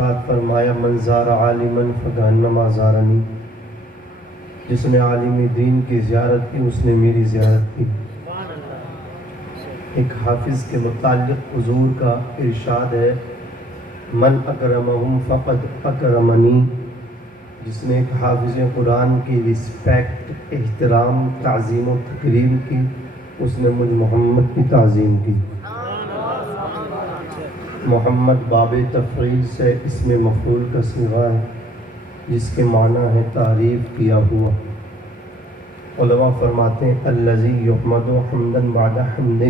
ارشاد فرمایا من زار عالما فکانما زارنی، جس نے عالم دین کی زیارت کی اس نے میری زیارت کی۔ ایک حافظ کے متعلق حضور کا ارشاد ہے من اکرمہم فقد اکرمنی، جس نے ایک حافظ قرآن کی رسپیکٹ، احترام، تعظیم و تکریم کی، اس نے مجھ محمد کی تعظیم کی۔ محمد باب تفعیل سے اسم مفعول کا صیغہ ہے، جس کے معنی ہے تعریف کیا ہوا۔ علماء فرماتے ہیں الذی یحمد حمدا بعد حمد،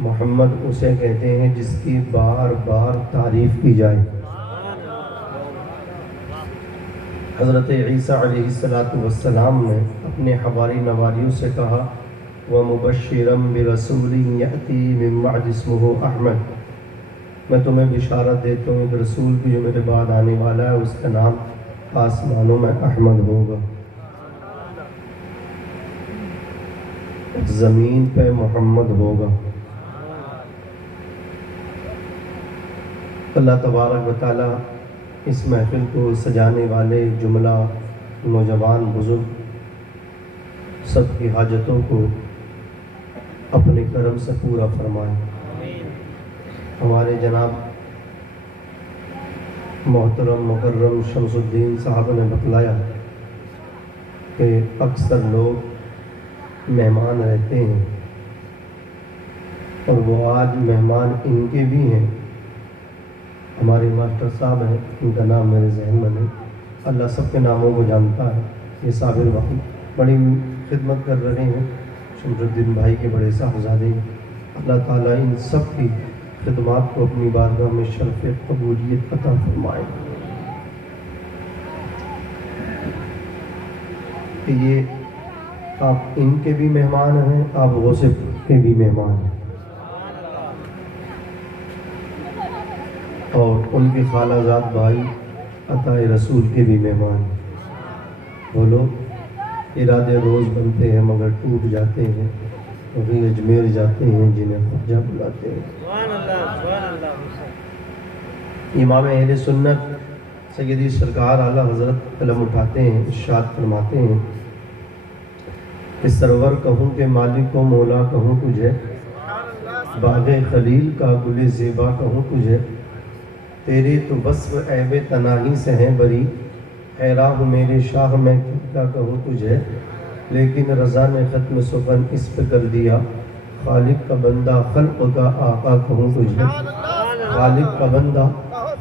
محمد اسے کہتے ہیں جس کی بار بار تعریف کی جائے۔ حضرت عیسیٰ علیہ السلام نے اپنے حواری نواریوں سے کہا وَمُبَشِّرًا بِرَسُولٍ يَأْتِي مِن بَعْدِ اسْمُهُ احمد، میں تمہیں بشارت دیتا ہوں ایک رسول کی جو میرے بعد آنے والا ہے، اس کا نام آسمانوں میں احمد ہوگا، زمین پہ محمد ہوگا۔ اللہ تبارک و تعالی اس محفل کو سجانے والے جملہ نوجوان بزرگ سب کی حاجتوں کو اپنے کرم سے پورا فرمائے۔ ہمارے جناب محترم مکرم شمس الدین صاحب نے بتلایا کہ اکثر لوگ مہمان رہتے ہیں، اور وہ آج مہمان ان کے بھی ہیں۔ ہمارے ماسٹر صاحب ہیں، ان کا نام میرے ذہن میں نہیں، اللہ سب کے ناموں کو جانتا ہے۔ یہ صابر بھائی بڑی خدمت کر رہے ہیں، شمس الدین بھائی کے بڑے صاحبزادے ہیں۔ اللہ تعالیٰ ان سب کی خدمات کو اپنی بارگاہ میں شرف قبولیت عطا فرمائے۔ کہ یہ آپ ان کے بھی مہمان ہیں، آپ غوث کے بھی مہمان ہیں، اور ان کے خالہ زاد بھائی عطا رسول کے بھی مہمان ہیں۔ وہ لوگ ارادے روز بنتے ہیں مگر ٹوٹ جاتے ہیں، وہی اجمیر جاتے ہیں جنہیں خواجہ بلاتے ہیں۔ امام اہل سنت سیدی سرکار اعلیٰ حضرت قلم اٹھاتے ہیں، ارشاد فرماتے ہیں کہ سرور کہوں کہ مالک و مولا کہوں تجھے، باغ خلیل کا گل زیبا کہوں تجھے، تیرے تو وصف عیب تناہی سے ہیں بری، اے راہ میرے شاہ میں کیا کہوں تجھے، لیکن رضا نے ختم سخن اس پہ کر دیا، خالق کا بندہ خلق کا آقا کہوں تجھے، خالق کا بندہ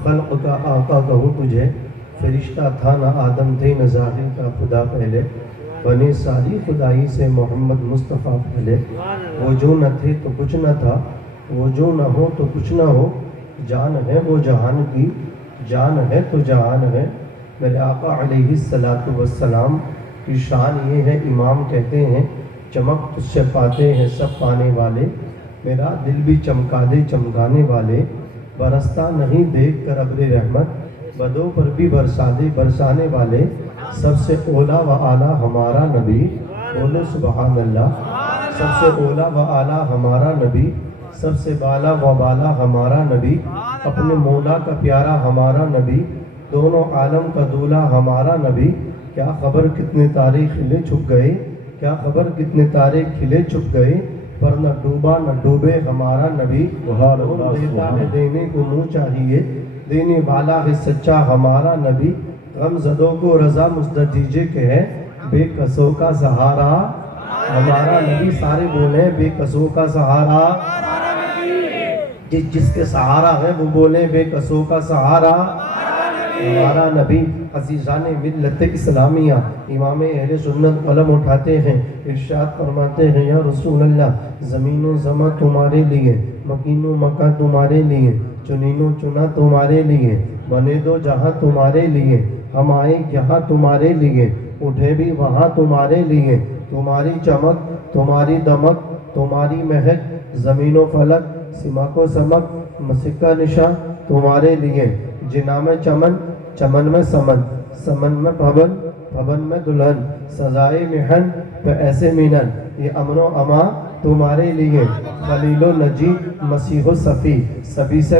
خلق کا آقا کہوں تجھے، فرشتہ تھا نہ آدم تھے نہ ظاہر کا خدا پہلے، بنے ساری خدائی سے محمد مصطفیٰ پہلے، وہ جو نہ تھے تو کچھ نہ تھا، وہ جو نہ ہو تو کچھ نہ ہو، جان ہے وہ جہان کی، جان ہے تو جہان ہے۔ میرے آقا علیہ السلام کی شان یہ ہے، امام کہتے ہیں چمک تجھ سے پاتے ہیں سب پانے والے، میرا دل بھی چمکا دے چمکانے والے، برستا نہیں دیکھ کر ابر رحمت، بدوں پر بھی برسا دے برسانے والے، سب سے اولا و اعلیٰ ہمارا نبی، بولو سبحان اللہ، سب سے اولا و اعلیٰ ہمارا نبی، سب سے بالا و بالا ہمارا نبی، اپنے مولا کا پیارا ہمارا نبی، دونوں عالم کا دولا ہمارا نبی، کیا خبر کتنے تارے کھلے چھپ گئے، کیا خبر کتنے تارے کھلے چھپ گئے، پر نہ ڈوبا نہ ڈوبے ہمارا نبی، دیتا ہے دینے کو منہ چاہیے، دینے والا ہے سچا ہمارا نبی، غم زدوں کو رضا مزد دیجے کہ ہے بے قصوں کا سہارا ہمارا نبی، سارے بولیں بے قصوں کا سہارا، جس کے سہارا ہے وہ بولیں بے قصوں کا سہارا ہمارا نبی۔ عزیزان ملت اسلامیہ، امام اہل سنت قلم اٹھاتے ہیں، ارشاد فرماتے ہیں یا رسول اللہ زمین و زماں تمہارے لیے، مکین و مکہ تمہارے لیے، چنین و چنا تمہارے لیے، بنے دو جہاں تمہارے لیے، ہم آئے یہاں تمہارے لیے، اٹھے بھی وہاں تمہارے لیے، تمہاری چمک تمہاری دمک تمہاری مہک، زمین و فلک سمک و سمک مسکہ نشاں تمہارے لیے، جنا میں چمن چمن میں سمن، سمن میں بھون بھون میں دلہن، سزائے محن پہ ایسے مینن، یہ امن و امان تمہارے لیے خلیل و نجی مسیح و صفی سبھی سے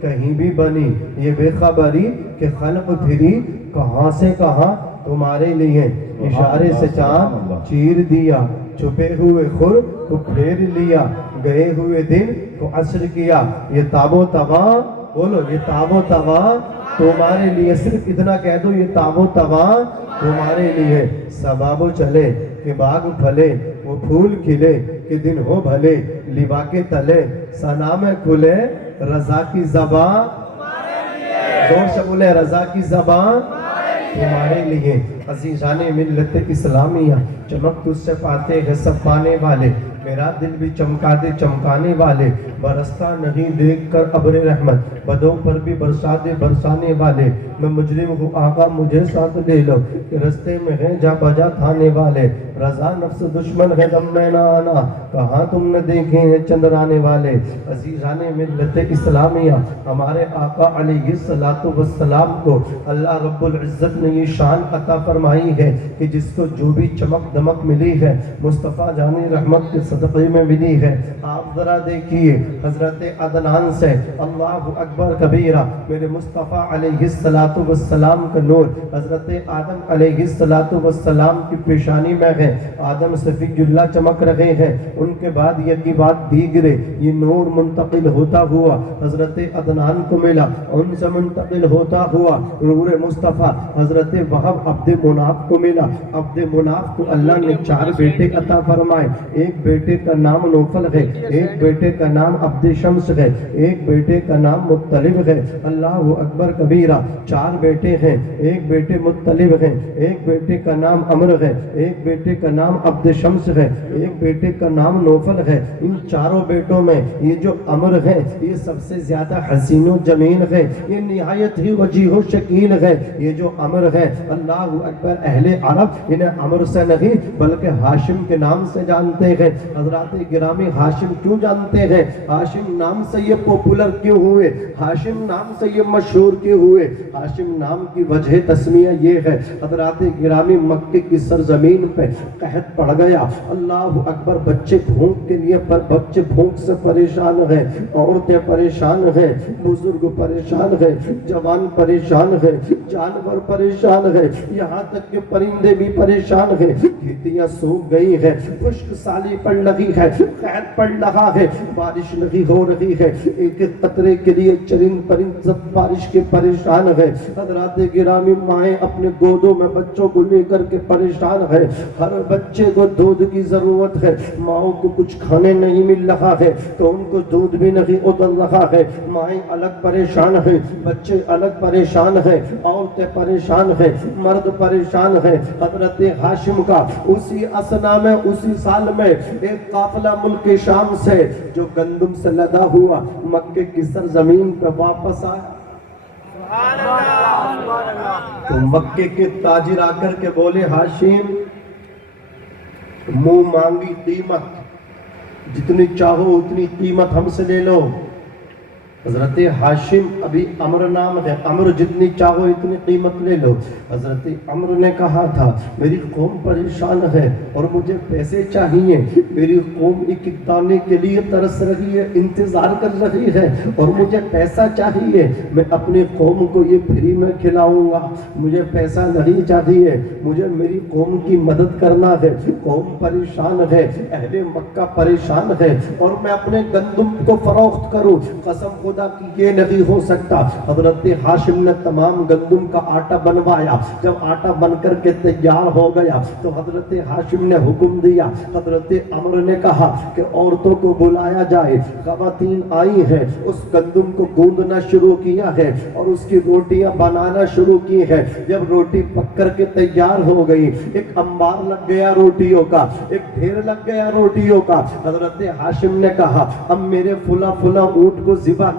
کہیں بھی بنی یہ بے خبری کہ خلق پھری کہاں سے کہاں تمہارے لیے اشارے سے چاند چیر دیا چھپے ہوئے خور کو پھیر لیا گئے ہوئے دن کو عصر کیا یہ تاب و تواں بولو یہ تاب و تواں تمہارے لیے صرف اتنا کہہ دو یہ تاب و تواں تمہارے لیے سبابو چلے کہ باغ پھلے وہ پھول کھلے کہ دن ہو بھلے لبا کے تلے ثنا میں کھلے رضا کی زبان زور سے بولے رضا کی زبان تمہارے لیے عزیزان ملت اسلامیہ چمک تجھ سے پاتے ہیں سب پانے والے میرا دل بھی چمکا دے چمکانے والے برستا نہیں دیکھ کر ابر رحمت بدوں پر بھی برسا دے برسانے والے میں مجرم ہوں آقا مجھے ساتھ لے لو کہ رستے میں ہیں جا بجا تھانے والے رضا نفس دشمن ہے دم میں نہ آنا کہاں تم نے دیکھے ہیں چندرانے والے عزیزان ملت اسلامیہ ہمارے آقا علیہ السلام کو اللہ رب العزت نے یہ شان عطا فرمائی ہے کہ جس کو جو بھی چمک دمک ملی ہے مصطفیٰ جانی رحمت کے صدقے میں ملی ہے آپ ذرا دیکھیے حضرت عدنان سے اللہ اکبر کبیرہ میرے مصطفیٰ علیہ السلام کا نور حضرت آدم علیہ السلام کی پیشانی میں ہے آدم صفی اللہ چمک رہے ہیں ان کے بعد یہ کی بات دیگرے یہ نور منتقل ہوتا ہوا حضرت عدنان کو ملا ان سے منتقل ہوتا ہوا نور مصطفیٰ حضرت وہب عبد مناف کو ملا عبد مناف کو اللہ نے 4 بیٹے عطا فرمائے ایک بیٹے کا نام نوفل ہے ایک بیٹے کا نام عبد شمس ہے ایک بیٹے کا نام مطلب ہے اللہ اکبر کبیرہ 4 بیٹے ہیں ایک بیٹے مطلب ہے ایک بیٹے کا نام عمر ہے ایک بیٹے کا نام عبد شمس ہے ایک بیٹے کا نام نوفل ہے ان 4 بیٹوں میں یہ جو عمر ہے یہ سب سے زیادہ حسین و جمیل ہے یہ نہایت ہی وجیح و شکیل ہے یہ جو عمر ہے اللہ اکبر اہل عرب انہیں عمر سے نہیں بلکہ ہاشم کے نام سے جانتے ہیں حضرات گرامی ہاشم کیوں جانتے ہیں ہاشم نام سے یہ پاپولر کیوں ہوئے ہاشم نام سے یہ مشہور کیوں ہوئے ہاشم نام کی وجہ تسمیہ یہ ہے حضرات گرامی مکے کی سرزمین پہ قحط پڑ گیا اللہ اکبر بچے بھوک کے لیے بچے بھوک سے پریشان ہیں عورتیں پریشان ہیں بزرگ پریشان ہیں جوان پریشان ہیں جانور پریشان ہیں یہاں تک کہ پرندے بھی پریشان ہیں کھیتیاں سوکھ گئی ہیں خشک سالی پڑ لگی ہے قحط پڑ رہا ہے بارش نہیں ہو رہی ہے ایک ایک قطرے کے لیے چرند پرند سب بارش کے پریشان ہے حضرات گرامی مائیں اپنے گودوں میں بچوں کو لے کر کے پریشان ہے ہر بچے کو دودھ کی ضرورت ہے ماؤں کو کچھ کھانے نہیں مل رہا ہے تو ان کو دودھ بھی نہیں اتر رہا ہے مائیں الگ پریشان ہیں بچے الگ پریشان ہیں عورتیں پریشان ہیں مرد پریشان ہیں حضرت ہاشم کا اسی اسنا میں اسی سال میں ایک قافلہ ملک شام سے جو گندم سے لدا ہوا مکے کی سرزمین پہ واپس آیا تو مکے کے تاجر آ کر کے بولے ہاشم منہ مانگی قیمت جتنی چاہو اتنی قیمت ہم سے لے لو حضرت ہاشم ابھی عمر نام ہے عمر جتنی چاہو اتنی قیمت لے لو حضرت عمر نے کہا تھا میری قوم پریشان ہے اور مجھے پیسے چاہیے میری قوم ایک دانے کے لیے ترس رہی ہے انتظار کر رہی ہے اور مجھے پیسہ چاہیے میں اپنی قوم کو یہ فری میں کھلاؤں گا مجھے پیسہ نہیں چاہیے مجھے میری قوم کی مدد کرنا ہے قوم پریشان ہے اہل مکہ پریشان ہے اور میں اپنے گندم کو فروخت کروں قسم خدا کی یہ نہیں ہو سکتا حضرت ہاشم نے تمام گندم کا آٹا بنوایا جب آٹا بن کر کے تیار ہو گیا تو حضرت ہاشم نے حکم دیا حضرت عمر نے کہا کہ عورتوں کو بلایا جائے خواتین آئی ہیں اس گندم کو گوندنا شروع کیا ہے اور اس کی روٹیاں بنانا شروع کی ہے جب روٹی پک کر کے تیار ہو گئی ایک انبار لگ گیا روٹیوں کا ایک ڈھیر لگ گیا روٹیوں کا حضرت ہاشم نے کہا اب میرے فلا فلا اونٹ کو ذبح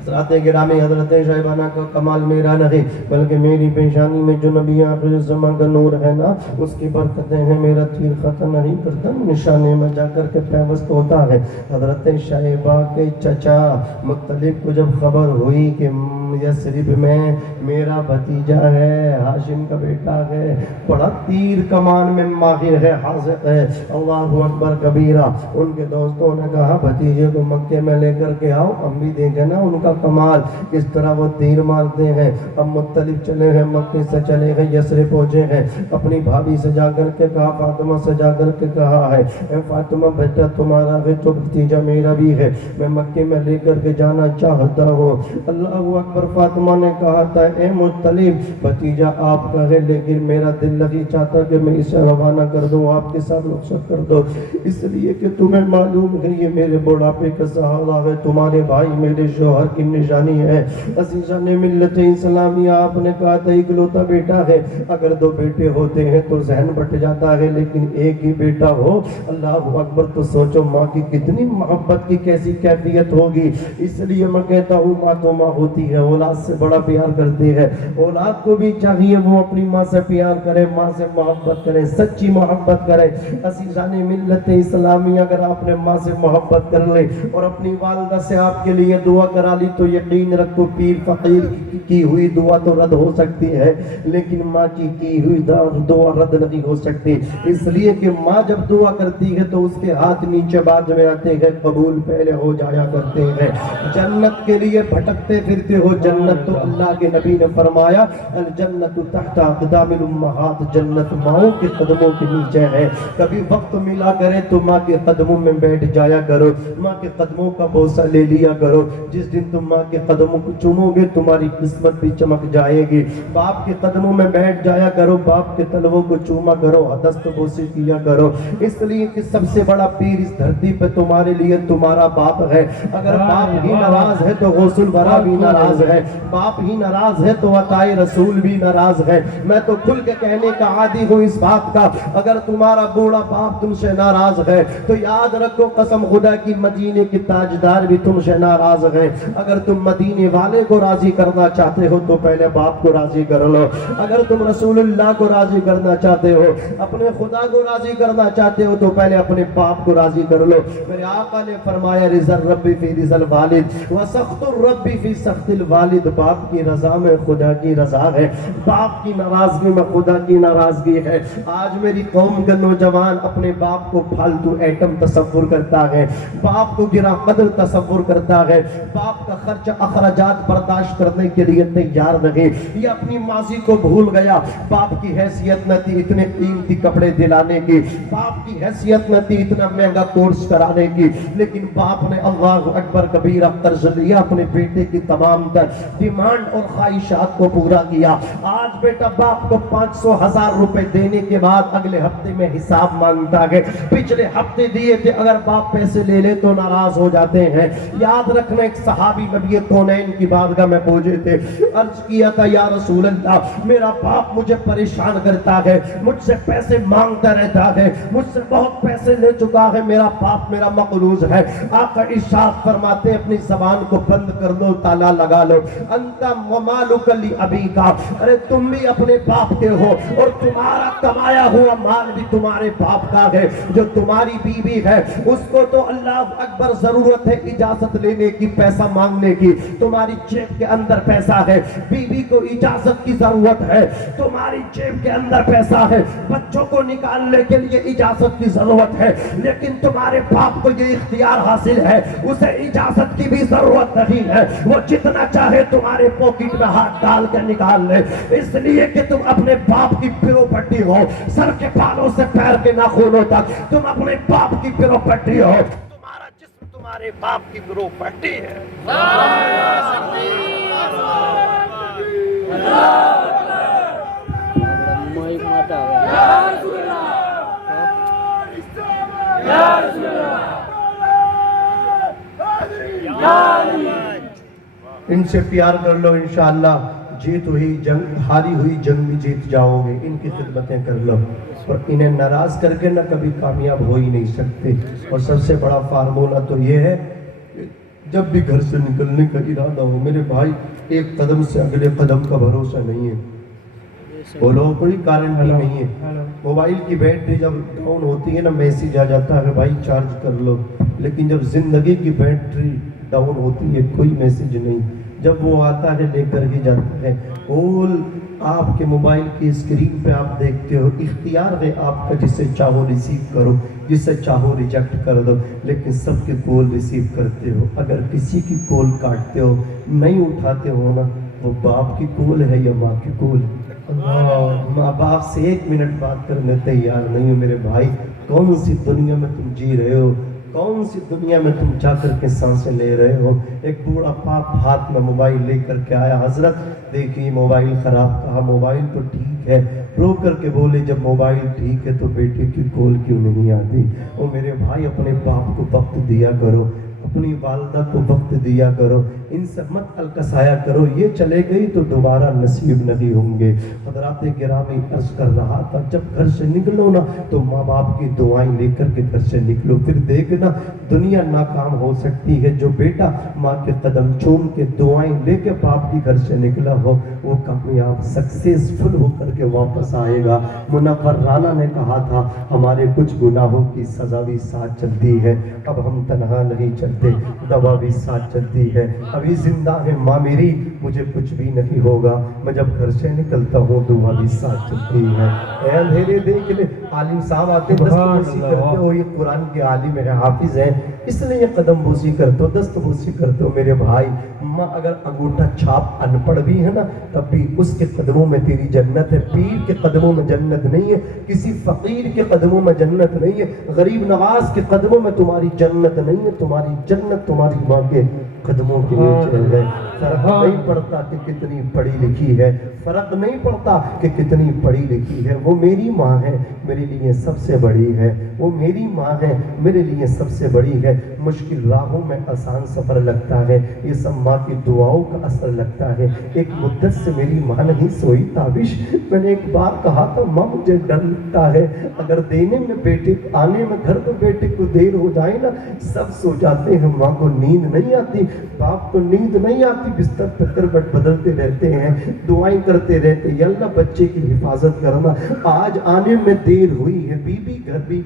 حضرات گرامی، حضرت شیبانہ کا کمال میرا نہیں بلکہ میری پیشانی میں جو نبی آخر الزمان کا نور ہے نا، اس کی برکتیں ہیں۔ میرا تیر خطا نہیں کرتا، نشانے میں جا کر کے پیوست ہوتا ہے۔ حضرت شیبہ کے چچا مطلب کو جب خبر ہوئی کہ یثرب میں میرا بھتیجا ہے، ہاشم کا بیٹا ہے، بڑا تیر کمان میں ماہر ہے، حاذق ہے، اللہ اکبر کبیرہ، ان کے دوستوں نے کہا بھتیجے کو مکے میں لے کر کے آؤ، ہم بھی دیکھیں نا ان کا کمال، کس طرح وہ تیر مارتے ہیں۔ اب مطلب چلے ہیں، مکے سے چلے گئے، یثرب پہنچے ہیں، اپنی بھابھی سے جا کر کے کہا، فاطمہ سے جا کر کے کہا ہے، اے فاطمہ بیٹا تمہارا ہے تو بھتیجا میرا بھی ہے، میں مکے میں لے کر کے جانا چاہتا ہوں۔ اللہ اکبر۔ فاطمہ نے کہا تھا، اے مطلب بھتیجا آپ کا ہے، لیکن میرا دل نہیں چاہتا کہ میں اسے روانہ کر دوں، آپ کے ساتھ رخصت کر دو، اس لیے کہ تمہیں معلوم ہے یہ میرے بڑھاپے کا سہارا ہے، تمہارے بھائی میرے شوہر کی نشانی ہے۔ عزیزان ملت اسلامیہ، آپ نے کہا تھا اکلوتا بیٹا ہے، اگر دو بیٹے ہوتے ہیں تو ذہن بٹ جاتا ہے، لیکن ایک ہی بیٹا ہو، اللہ اکبر، تو سوچو ماں کی کتنی محبت کی کیسی کیفیت ہوگی۔ اس لیے میں کہتا ہوں ماں تو ماں ہوتی ہے، اولاد سے بڑا پیار کرتی ہے، اولاد کو بھی چاہیے وہ اپنی ماں سے پیار کرے، ماں سے محبت کرے، سچی محبت کرے۔ عزیزان ملت اسلامیہ، اگر آپ نے ماں سے محبت کر لے اور اپنی والدہ سے آپ کے لیے دعا کرا لی تو یقین رکھو پیر فقیر کی ہوئی دعا تو رد ہو سکتی ہے، لیکن ماں کی ہوئی دعا رد نہیں ہو سکتی، اس لیے کہ ماں جب دعا کرتی ہے تو اس کے ہاتھ نیچے بعد میں آتے ہیں، قبول پہلے ہو جایا کرتے ہیں۔ جنت کے لیے بھٹکتے پھرتے ہو، جنت تو اللہ کے نبی نے فرمایا الجنت تحت اقدام الامہات، جنت ماؤں کے قدموں کے نیچے ہے۔ کبھی وقت ملا کرے تو ماں کے قدموں میں بیٹھ جایا کرو، ماں کے قدموں کا بوسہ لے لیا کرو، جس دن تم ماں کے قدموں کو چومو گے تمہاری قسمت بھی چمک جائے گی۔ باپ کے قدموں میں بیٹھ جایا کرو، باپ کے تلووں کو چوما کرو، دست بوسی کیا کرو، اس لیے کہ سب سے بڑا پیر اس دھرتی پہ تمہارے لیے تمہارا باپ ہے۔ اگر باپ ہی ناراض ہے تو غوث الورا بھی ناراض ہے، باپ ہی ناراض ہے تو عطائے رسول بھی ناراض ہے۔ میں تو کھل کے کہنے کا عادی ہوں اس بات کا، اگر تمہارا بوڑھا باپ تم سے ناراض ہے تو یاد رکھو قسم خدا کی مدینے کے تاجدار بھی تم سے ناراض ہیں۔ اگر تم مدینے والے کو راضی کرنا چاہتے ہو تو پہلے باپ کو راضی کر لو، اگر تم رسول اللہ کو راضی کرنا چاہتے ہو، اپنے خدا کو راضی کرنا چاہتے ہو تو پہلے اپنے باپ کو راضی کر لو۔ میرے آقا نے فرمایا رضا الرب فی رضا الوالد وسخط الرب فی سخط الوالد، باپ کی رضا میں خدا کی رضا ہے، باپ کی ناراضگی میں خدا کی ناراضگی ہے۔ آج میری قوم کا نوجوان اپنے باپ کو فالتو ایٹم تصور کرتا ہے، باپ کو گرا قدر تصور کرتا ہے، باپ کا خرچ اخراجات برداشت کرنے کے لیے تیار نہیں، یہ اپنی ماضی کو بھول گیا۔ باپ کی حیثیت نہ تھی اتنے قیمتی کپڑے دلانے کی، باپ کی حیثیت نہ تھی اتنا مہنگا کورس کرانے کی، لیکن باپ نے اللہ اکبر کبیرہ قرض لیا، اپنے بیٹے کی تمام تر ڈیمانڈ اور خواہشات کو پورا کیا۔ آج بیٹا باپ کو 500,000 روپے دینے کے بعد اگلے ہفتے میں حساب مانگتا ہے، پچھلے ہفتے دیے تھے، اگر باپ پیسے لے لے تو ناراض ہو جاتے ہیں۔ یاد رکھنا ایک صحابی نبی کونین کی بارگاہ میں پہنچے تھے، عرض کیا تھا یا رسول اللہ میرا باپ مجھے پریشان کرتا ہے، مجھ سے پیسے مانگتا رہتا ہے، مجھ سے بہت پیسے لے چکا ہے، میرا باپ میرا مقروض ہے۔ آقا ارشاد فرماتے اپنی زبان کو بند کر دو، تالا لگا لو، انت ومالک لابیکا، ارے تم بھی اپنے باپ کے ہو اور تمہارا کمایا ہوا مال بھی تمہارے باپ کا ہے۔ جو تمہاری بیوی ہے اس کو تو اللہ اکبر ضرورت ہے اجازت لینے کی، پیسہ مانگنے کی، تمہاری جیب کے اندر پیسہ ہے، بیوی کو اجازت کی ضرورت ہے، تمہاری جیب کے اندر پیسہ ہے، بچوں کو نکالنے کے لیے اجازت کی ضرورت ہے، لیکن تمہارے باپ کو یہ اختیار حاصل ہے، اسے اجازت کی بھی ضرورت نہیں ہے، وہ جتنا چاہے تمہارے پاکٹ میں ہاتھ ڈال کے نکال لے، اس لیے کہ تم اپنے باپ کی پراپرٹی ہو، سر کے بالوں سے پیر کے ناخنوں تک تم اپنے باپ کی پراپرٹی ہو، تمہارا جسم تمہارے باپ کی پراپرٹی ہے۔ ان سے پیار کر لو، انشاءاللہ جیت ہوئی جنگ، ہاری ہوئی جنگ میں جیت جاؤ گے، ان کی خدمتیں کر لو، اور انہیں ناراض کر کے نہ کبھی کامیاب ہو ہی نہیں سکتے۔ اور سب سے بڑا فارمولہ تو یہ ہے جب بھی گھر سے نکلنے کا ارادہ ہو میرے بھائی ایک قدم سے اگلے قدم کا بھروسہ نہیں ہے، بولو کوئی گارنٹی نہیں ہے۔ موبائل کی بیٹری جب ڈاؤن ہوتی ہے نا میسیج آ جاتا ہے بھائی چارج کر لو، لیکن جب زندگی کی بیٹری ڈاؤن ہوتی ہے کوئی میسیج نہیں، جب وہ آتا ہے لے کر ہی جاتا ہے۔ کال آپ کے موبائل کی اسکرین پہ آپ دیکھتے ہو، اختیار ہے آپ کا، جسے چاہو ریسیو کرو، جسے چاہو ریجیکٹ کر دو، لیکن سب کے کال ریسیو کرتے ہو۔ اگر کسی کی کال کاٹتے ہو نہیں اٹھاتے ہو نا، وہ باپ کی کال ہے یا ماں کی کال ہے؟ ماں باپ سے 1 منٹ بات کرنے تیار نہیں ہو میرے بھائی، کون سی دنیا میں تم جی رہے ہو، کون سی دنیا میں تم جا کر کے سانسیں لے رہے ہو؟ ایک بوڑھا باپ ہاتھ میں موبائل لے کر کے آیا، حضرت دیکھیے موبائل خراب، کہا موبائل تو ٹھیک ہے، رو کر کے بولے جب موبائل ٹھیک ہے تو بیٹے کی کال کیوں نہیں آتی؟ او میرے بھائی اپنے باپ کو وقت دیا کرو، اپنی والدہ کو وقت دیا کرو، ان سے مت الکسایا کرو، یہ چلے گئی تو دوبارہ نصیب نہیں ہوں گے۔ حضرات گرامی عرض کر رہا تھا جب گھر سے نکلو نا تو ماں باپ کی دعائیں لے کر کے گھر سے نکلو، پھر دیکھنا دنیا ناکام ہو سکتی ہے، جو بیٹا ماں کے قدم چوم کے دعائیں لے کے باپ کی گھر سے نکلا ہو وہ کامیاب سکسیسفل ہو کر کے واپس آئے گا۔ منور رانا نے کہا تھا ہمارے کچھ گناہوں کی سزا بھی ساتھ چلتی ہے، اب ہم تنہا نہیں چلتے، دوا بھی ساتھ چلتی ہے، ابھی زندہ ہے ماں میری، مجھے کچھ بھی نہیں ہوگا، میں جب گھر سے نکلتا ہوں دعا بھی ساتھ چلتی ہے۔ اے اندھیرے دیکھ لے، عالم صاحب آتے دست بوسی کرتے ہو، یہ قرآن کے عالم ہے، حافظ ہے، اس لیے قدم بوسی کرتے ہو، دست بوسی کرتے ہو میرے بھائی۔ ماں اگر انگوٹھا چھاپ ان پڑھ بھی ہے نا تب بھی اس کے قدموں میں تیری جنت ہے، پیر کے قدموں میں جنت نہیں ہے، کسی فقیر کے قدموں میں جنت نہیں ہے، غریب نواز کے قدموں میں تمہاری جنت نہیں ہے، تمہاری جنت تمہاری ماں کے قدموں کے نیچے ہے۔ فرق نہیں پڑتا کہ کتنی پڑھی لکھی ہے، فرق نہیں پڑتا کہ کتنی پڑھی لکھی ہے، وہ میری ماں ہے میرے لیے سب سے بڑی ہے، وہ میری ماں ہے میرے لیے سب سے بڑی ہے۔ مشکل راہوں میں آسان سفر لگتا ہے، یہ سب ماں کی دعاؤں کا اثر لگتا ہے۔ ایک مدت سے میری ماں نہیں سوئی تابش، میں نے ایک بار کہا تھا ماں مجھے ڈر لگتا ہے اگر دینے میں بیٹے آنے میں گھر کو بیٹے کو دیر ہو جائے نا سب سو جاتے ہیں، ماں کو نیند نہیں آتی، باپ کو نیند نہیں آتی، بستر پہ کروٹ بدلتے رہتے ہیں، دعائیں کرتے رہتے ہیں، یا اللہ بچے کی حفاظت کرنا، آج آنے میں دیر ہوئی ہے، بیوی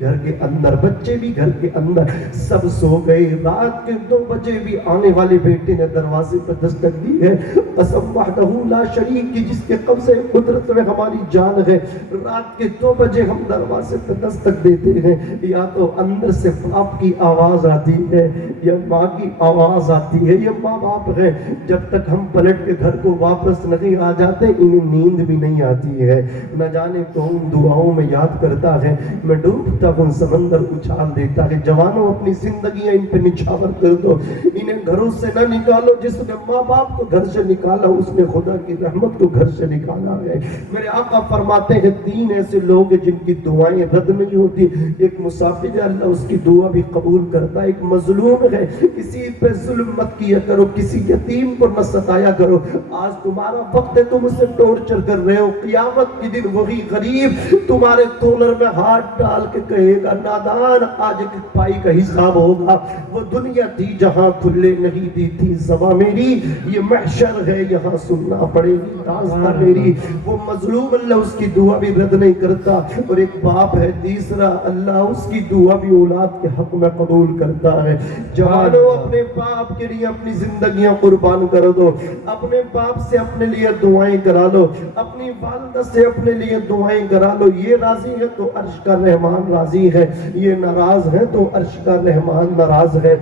گھر کے اندر، بچے بھی گھر کے اندر، سب سو گئے، رات کے 2 بجے بھی آنے والے بیٹے نے دروازے پر دستک دی ہے، قسم وحدہ لا شریک کی جس کے قبضے قدرت میں ہماری جان ہے، رات کے 2 بجے ہم دروازے پر دستک دیتے ہیں، یا تو اندر سے باپ کی آواز آتی ہے یا ماں کی آواز آتی ہے، یہ ماں باپ ہے، جب تک ہم پلٹ کے گھر کو واپس نہیں آ جاتے انہیں نیند بھی نہیں آتی ہے، نہ جانے کون دعاؤں میں یاد کرتا ہے، میں ڈوبتا ہوں سمندر اچھال دیتا ہے۔ جوانوں اپنی زندگیاں ان پہ نچھاور کر دو، انہیں گھروں سے نہ نکالو، جس نے ماں باپ کو گھر سے نکالا اس نے خدا کی رحمت کو گھر سے نکالا ہے۔ میرے آقا فرماتے ہیں 3 ایسے لوگ ہیں جن کی دعائیں رد نہیں ہوتی، ایک مسافر ہے اللہ اس کی دعا بھی قبول کرتا ہے، ایک مظلوم ہے کسی پہ ظلم مت کیا کرو، کسی یتیم کو نہ ستایا کرو، آج تمہارا وقت ہے تم اسے ٹورچر کر رہے ہو، قیامت کے دن وہی غریب تمہارے کولر میں ہاتھ ڈال کے کہے گا نادان آج ایک پائی کا حساب ہوگا، وہ دنیا تھی جہاں کھلے نہیں دی تھی زباں میری، یہ محشر ہے یہاں سننا پڑے گی داستان میری۔ وہ مظلوم اللہ اس کی دعا بھی رد نہیں کرتا، اور ایک باپ ہے تیسرا اللہ اس کی دعا بھی اولاد کے حق میں قبول کرتا ہے۔ جوانوں اپنے باپ کے لیے اپنی زندگیاں قربان کر دو، اپنے باپ سے اپنے لیے دعائیں کرا لو، اپنی والدہ سے اپنے لیے دعائیں کرا لو، یہ راضی ہے تو عرش کا رحمان راضی ہے، یہ ناراض ہے تو عرش کا رحمان ناراض ہے۔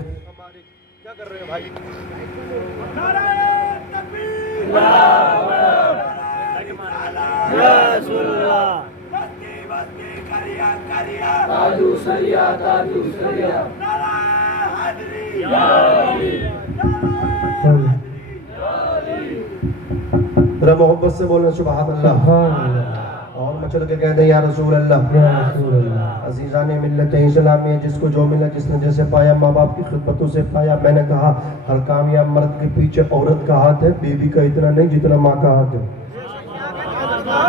کیا کر رہے ہیں بھائی؟ نعرہ تکبیر، رسول اللہ، تاجو سریا، تاجو سریا، نعرہ حیدری، یا علی، ذرا محبت سے بولنا سبحان اللہ، اور مچل کے کہہ دیں یا رسول اللہ۔ عزیزان ملت اسلامی، جس کو جو ملا جس نے جیسے پایا ماں باپ کی خدمتوں سے پایا، میں نے کہا ہر کامیاب مرد کے پیچھے عورت کا ہاتھ ہے، بیوی کا اتنا نہیں جتنا ماں کا ہاتھ ہے۔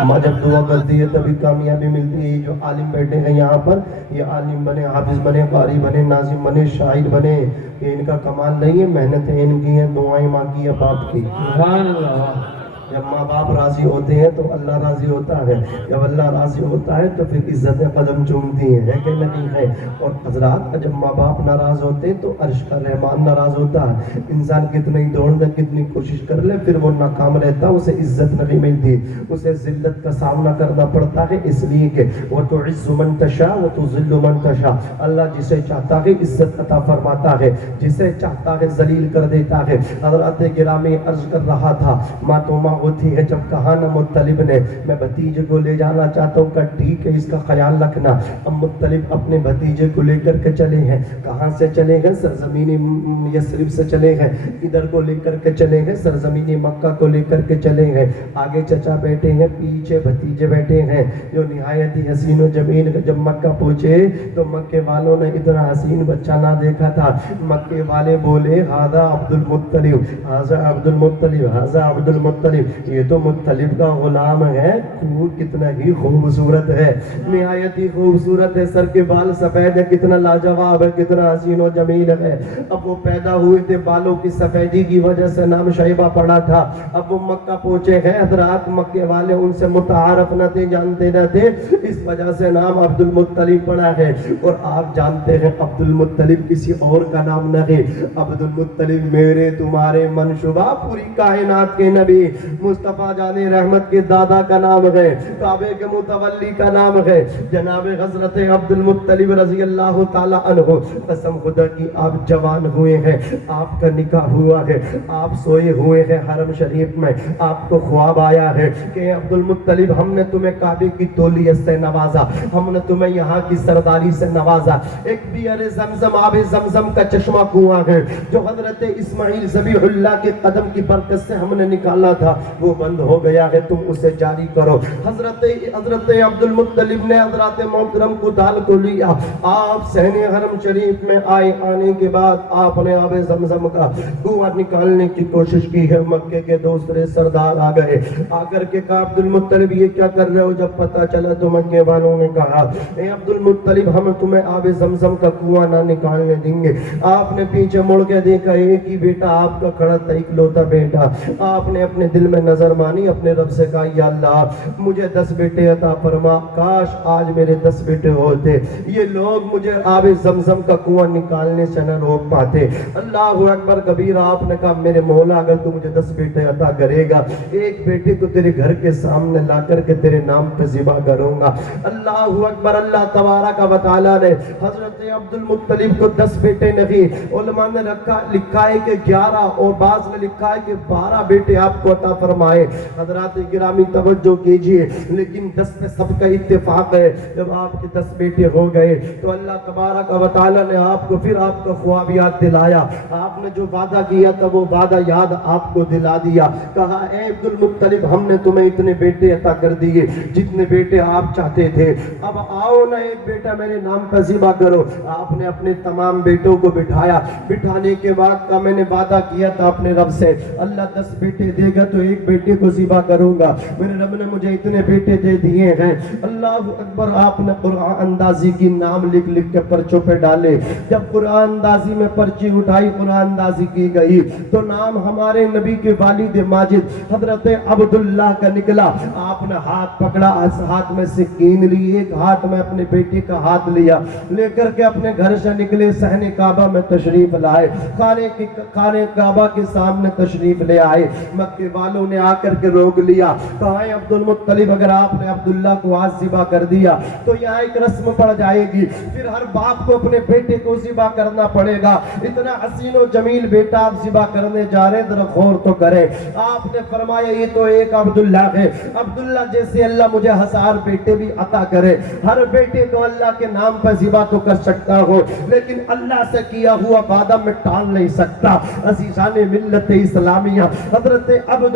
ماں جب دعا کرتی ہے تبھی کامیابی ملتی ہے. جو عالم بیٹھے ہیں یہاں پر یہ عالم بنے, حافظ بنے, قاری بنے, ناظم بنے, شاعر بنے, یہ ان کا کمال نہیں ہے, محنتیں ان کی ہیں, دعائیں ماں کی یا باپ کی. سبحان اللہ. جب ماں باپ راضی ہوتے ہیں تو اللہ راضی ہوتا ہے, جب اللہ راضی ہوتا ہے تو پھر عزتیں قدم چومتی ہیں, ہے کہ نہیں ہے. اور حضرات جب ماں باپ ناراض ہوتے ہیں تو عرش کا رحمان ناراض ہوتا ہے. انسان کتنی دوڑ دے, کتنی کوشش کر لے, پھر وہ ناکام رہتا, اسے عزت نہیں ملتی, اسے ذلت کا سامنا کرنا پڑتا ہے. اس لیے کہ وَتُعِزُّ مَن تَشَاءُ وَتُذِلُّ مَن تَشَاءُ, اللہ جسے چاہتا ہے عزت عطا فرماتا ہے, جسے چاہتا ہے ذلیل کر دیتا ہے. حضرات گرامی عرض کر رہا تھا, ماں تو ماں ہوتی ہے. جب کہا نا مطلب نے میں بھتیجے کو لے جانا چاہتا ہوں, کہا ٹھیک ہے اس کا خیال رکھنا. اب مطلب اپنے بھتیجے کو لے کر کے چلے ہیں. کہاں سے چلے ہیں؟ سرزمین یثرب سے چلے ہیں. ادھر کو لے کر کے چلے ہیں, سرزمین مکہ کو لے کر کے چلے ہیں. آگے چچا بیٹھے ہیں, پیچھے بھتیجے بیٹھے ہیں جو نہایت ہی حسین و جمیل. جب مکہ پہنچے تو مکے والوں نے اتنا حسین بچہ نہ دیکھا تھا. مکے والے بولے ھذا عبد المطلب, ھذا عبد المطلب, ھذا عبد المطلب, یہ تو مطلب کا غلام ہے. کتنا ہی خوبصورت ہے, نہایت ہی خوبصورت ہے, سر کے بال سفید ہے, کتنا لاجواب ہے, کتنا حسین و جمیل ہے. اب وہ پیدا ہوئے تھے, بالوں کی سفیدی کی وجہ سے نام شیبہ پڑا تھا. اب وہ مکہ پہنچے ہیں. حضرات مکے والے ان سے متعارف نہ تھے, جانتے نہ تھے, اس وجہ سے نام عبد المطلب پڑا ہے. اور آپ جانتے ہیں عبد المطلب کسی اور کا نام نہیں, عبد المطلب میرے تمہارے منشوبہ پوری کائنات کے نبی مصطفیٰ جان رحمت کے دادا کا نام ہے, کعبے کے متولی کا نام ہے, جناب حضرت عبد المطلب رضی اللہ تعالی عنہ. قسم خدا کی آپ جوان ہوئے ہیں, آپ کا نکاح ہوا ہے, آپ سوئے ہوئے ہیں حرم شریف میں, آپ کو خواب آیا ہے کہ عبد المطلب ہم نے تمہیں کعبے کی تولیت سے نوازا, ہم نے تمہیں یہاں کی سرداری سے نوازا. ایک بیئر زمزم, آب زمزم کا چشمہ کنواں ہے جو حضرت اسماعیل ذبیح اللہ کے قدم کی برکت سے ہم نے نکالا تھا, وہ بند ہو گیا ہے, تم اسے جاری کرو. حضرت عبد المطلب نے حضرت محترم کو ڈال کو لیا. آپ صحن حرم شریف میں آئے, آنے کے بعد آپ نے آب زمزم کا کنواں نکالنے کی کوشش کی ہے. مکے کے دوسرے سردار آ گئے, آ کر کے کہا عبد المطلب یہ کیا کر رہے ہو؟ جب پتہ چلا تو مکے والوں نے کہا اے عبد المطلب ہم تمہیں آب زمزم کا کنواں نہ نکالنے دیں گے. آپ نے پیچھے مڑ کے دیکھا, ایک ہی بیٹا آپ کا کھڑا تھا, اکلوتا بیٹا. آپ نے اپنے دل میں نظر مانی, اپنے رب سے کہا یا اللہ مجھے 10 بیٹے عطا فرما, کاش آج میرے 10 بیٹے ہوتے, یہ لوگ مجھے آب زمزم کا کنواں نکالنے سے نہ روک پاتے. اللہ اکبر کبیرہ. آپ نے کہا میرے مولا اگر تو مجھے 10 بیٹے عطا کرے گا, ایک بیٹے کو تیرے گھر کے سامنے لا کر کے تیرے نام پہ ذبح کروں گا. اللہ اکبر. اللہ تبارک و تعالی نے حضرت عبد المطلب کو 10 بیٹے نہیں, علماء نے لکھا ہے کہ 11 اور بعض نے لکھا ہے کہ 12 بیٹے آپ کو عطا فرمائے. حضرات گرامی توجہ کیجئے, لیکن 10 پہ سب کا اتفاق ہے. جب آپ کے 10 بیٹے ہو گئے تو اللہ تبارک و تعالی نے آپ کو پھر آپ کا خواب یاد دلایا. آپ نے جو وعدہ کیا تھا وہ وعدہ یاد آپ کو دلا دیا. کہا اے عبد المطلب ہم نے تمہیں اتنے بیٹے عطا کر دیے جتنے بیٹے آپ چاہتے تھے, اب آؤ نا ایک بیٹا میرے نام پر ذبح کرو. آپ نے اپنے تمام بیٹوں کو بٹھایا. بٹھانے کے بعد کہا میں نے وعدہ کیا تھا اپنے رب سے, اللہ 10 بیٹے دے گا تو ایک بیٹے کو ذبح کروں گا. میرے رب نے مجھے اتنے بیٹے دے دیے ہیں. اللہ اکبر. آپ نے قرآن اندازی کی نام لکھ لکھ کے پرچوں پہ ڈالے. جب قرآن اندازی میں پرچی اٹھائی, قرآن اندازی کی گئی تو نام ہمارے نبی کے والد ماجد حضرت عبداللہ کا نکلا. آپ نے ہاتھ پکڑا, ہاتھ میں سکین لی, ایک ہاتھ میں اپنے بیٹے کا ہاتھ لیا, لے کر کے اپنے گھر سے نکلے, صحن کعبہ میں تشریف لائے, خانے کعبہ کے سامنے تشریف لے آئے. مکے والوں نے آ کر کے روک لیا, کہا ہے عبد المطلب اگر آپ نے عبداللہ کو آج ذبح کر دیا تو یہاں ایک رسم پڑ جائے گی, پھر ہر باپ کو اپنے بیٹے کو ذبح کرنا پڑے گا. اتنا حسین و جمیل بیٹا آپ ذبح کرنے جا رہے, ذرا غور تو کریں. آپ نے فرمایا یہ تو ایک عبداللہ ہے, عبداللہ جیسے اللہ مجھے 1000 بیٹے بھی عطا کرے, ہر بیٹے کو اللہ کے نام پر ذبح تو کر سکتا ہو, لیکن اللہ سے کیا ہوا وعدہ میں ٹال نہیں سکتا. عزیزان ملت اسلامیہ, حضرت عبد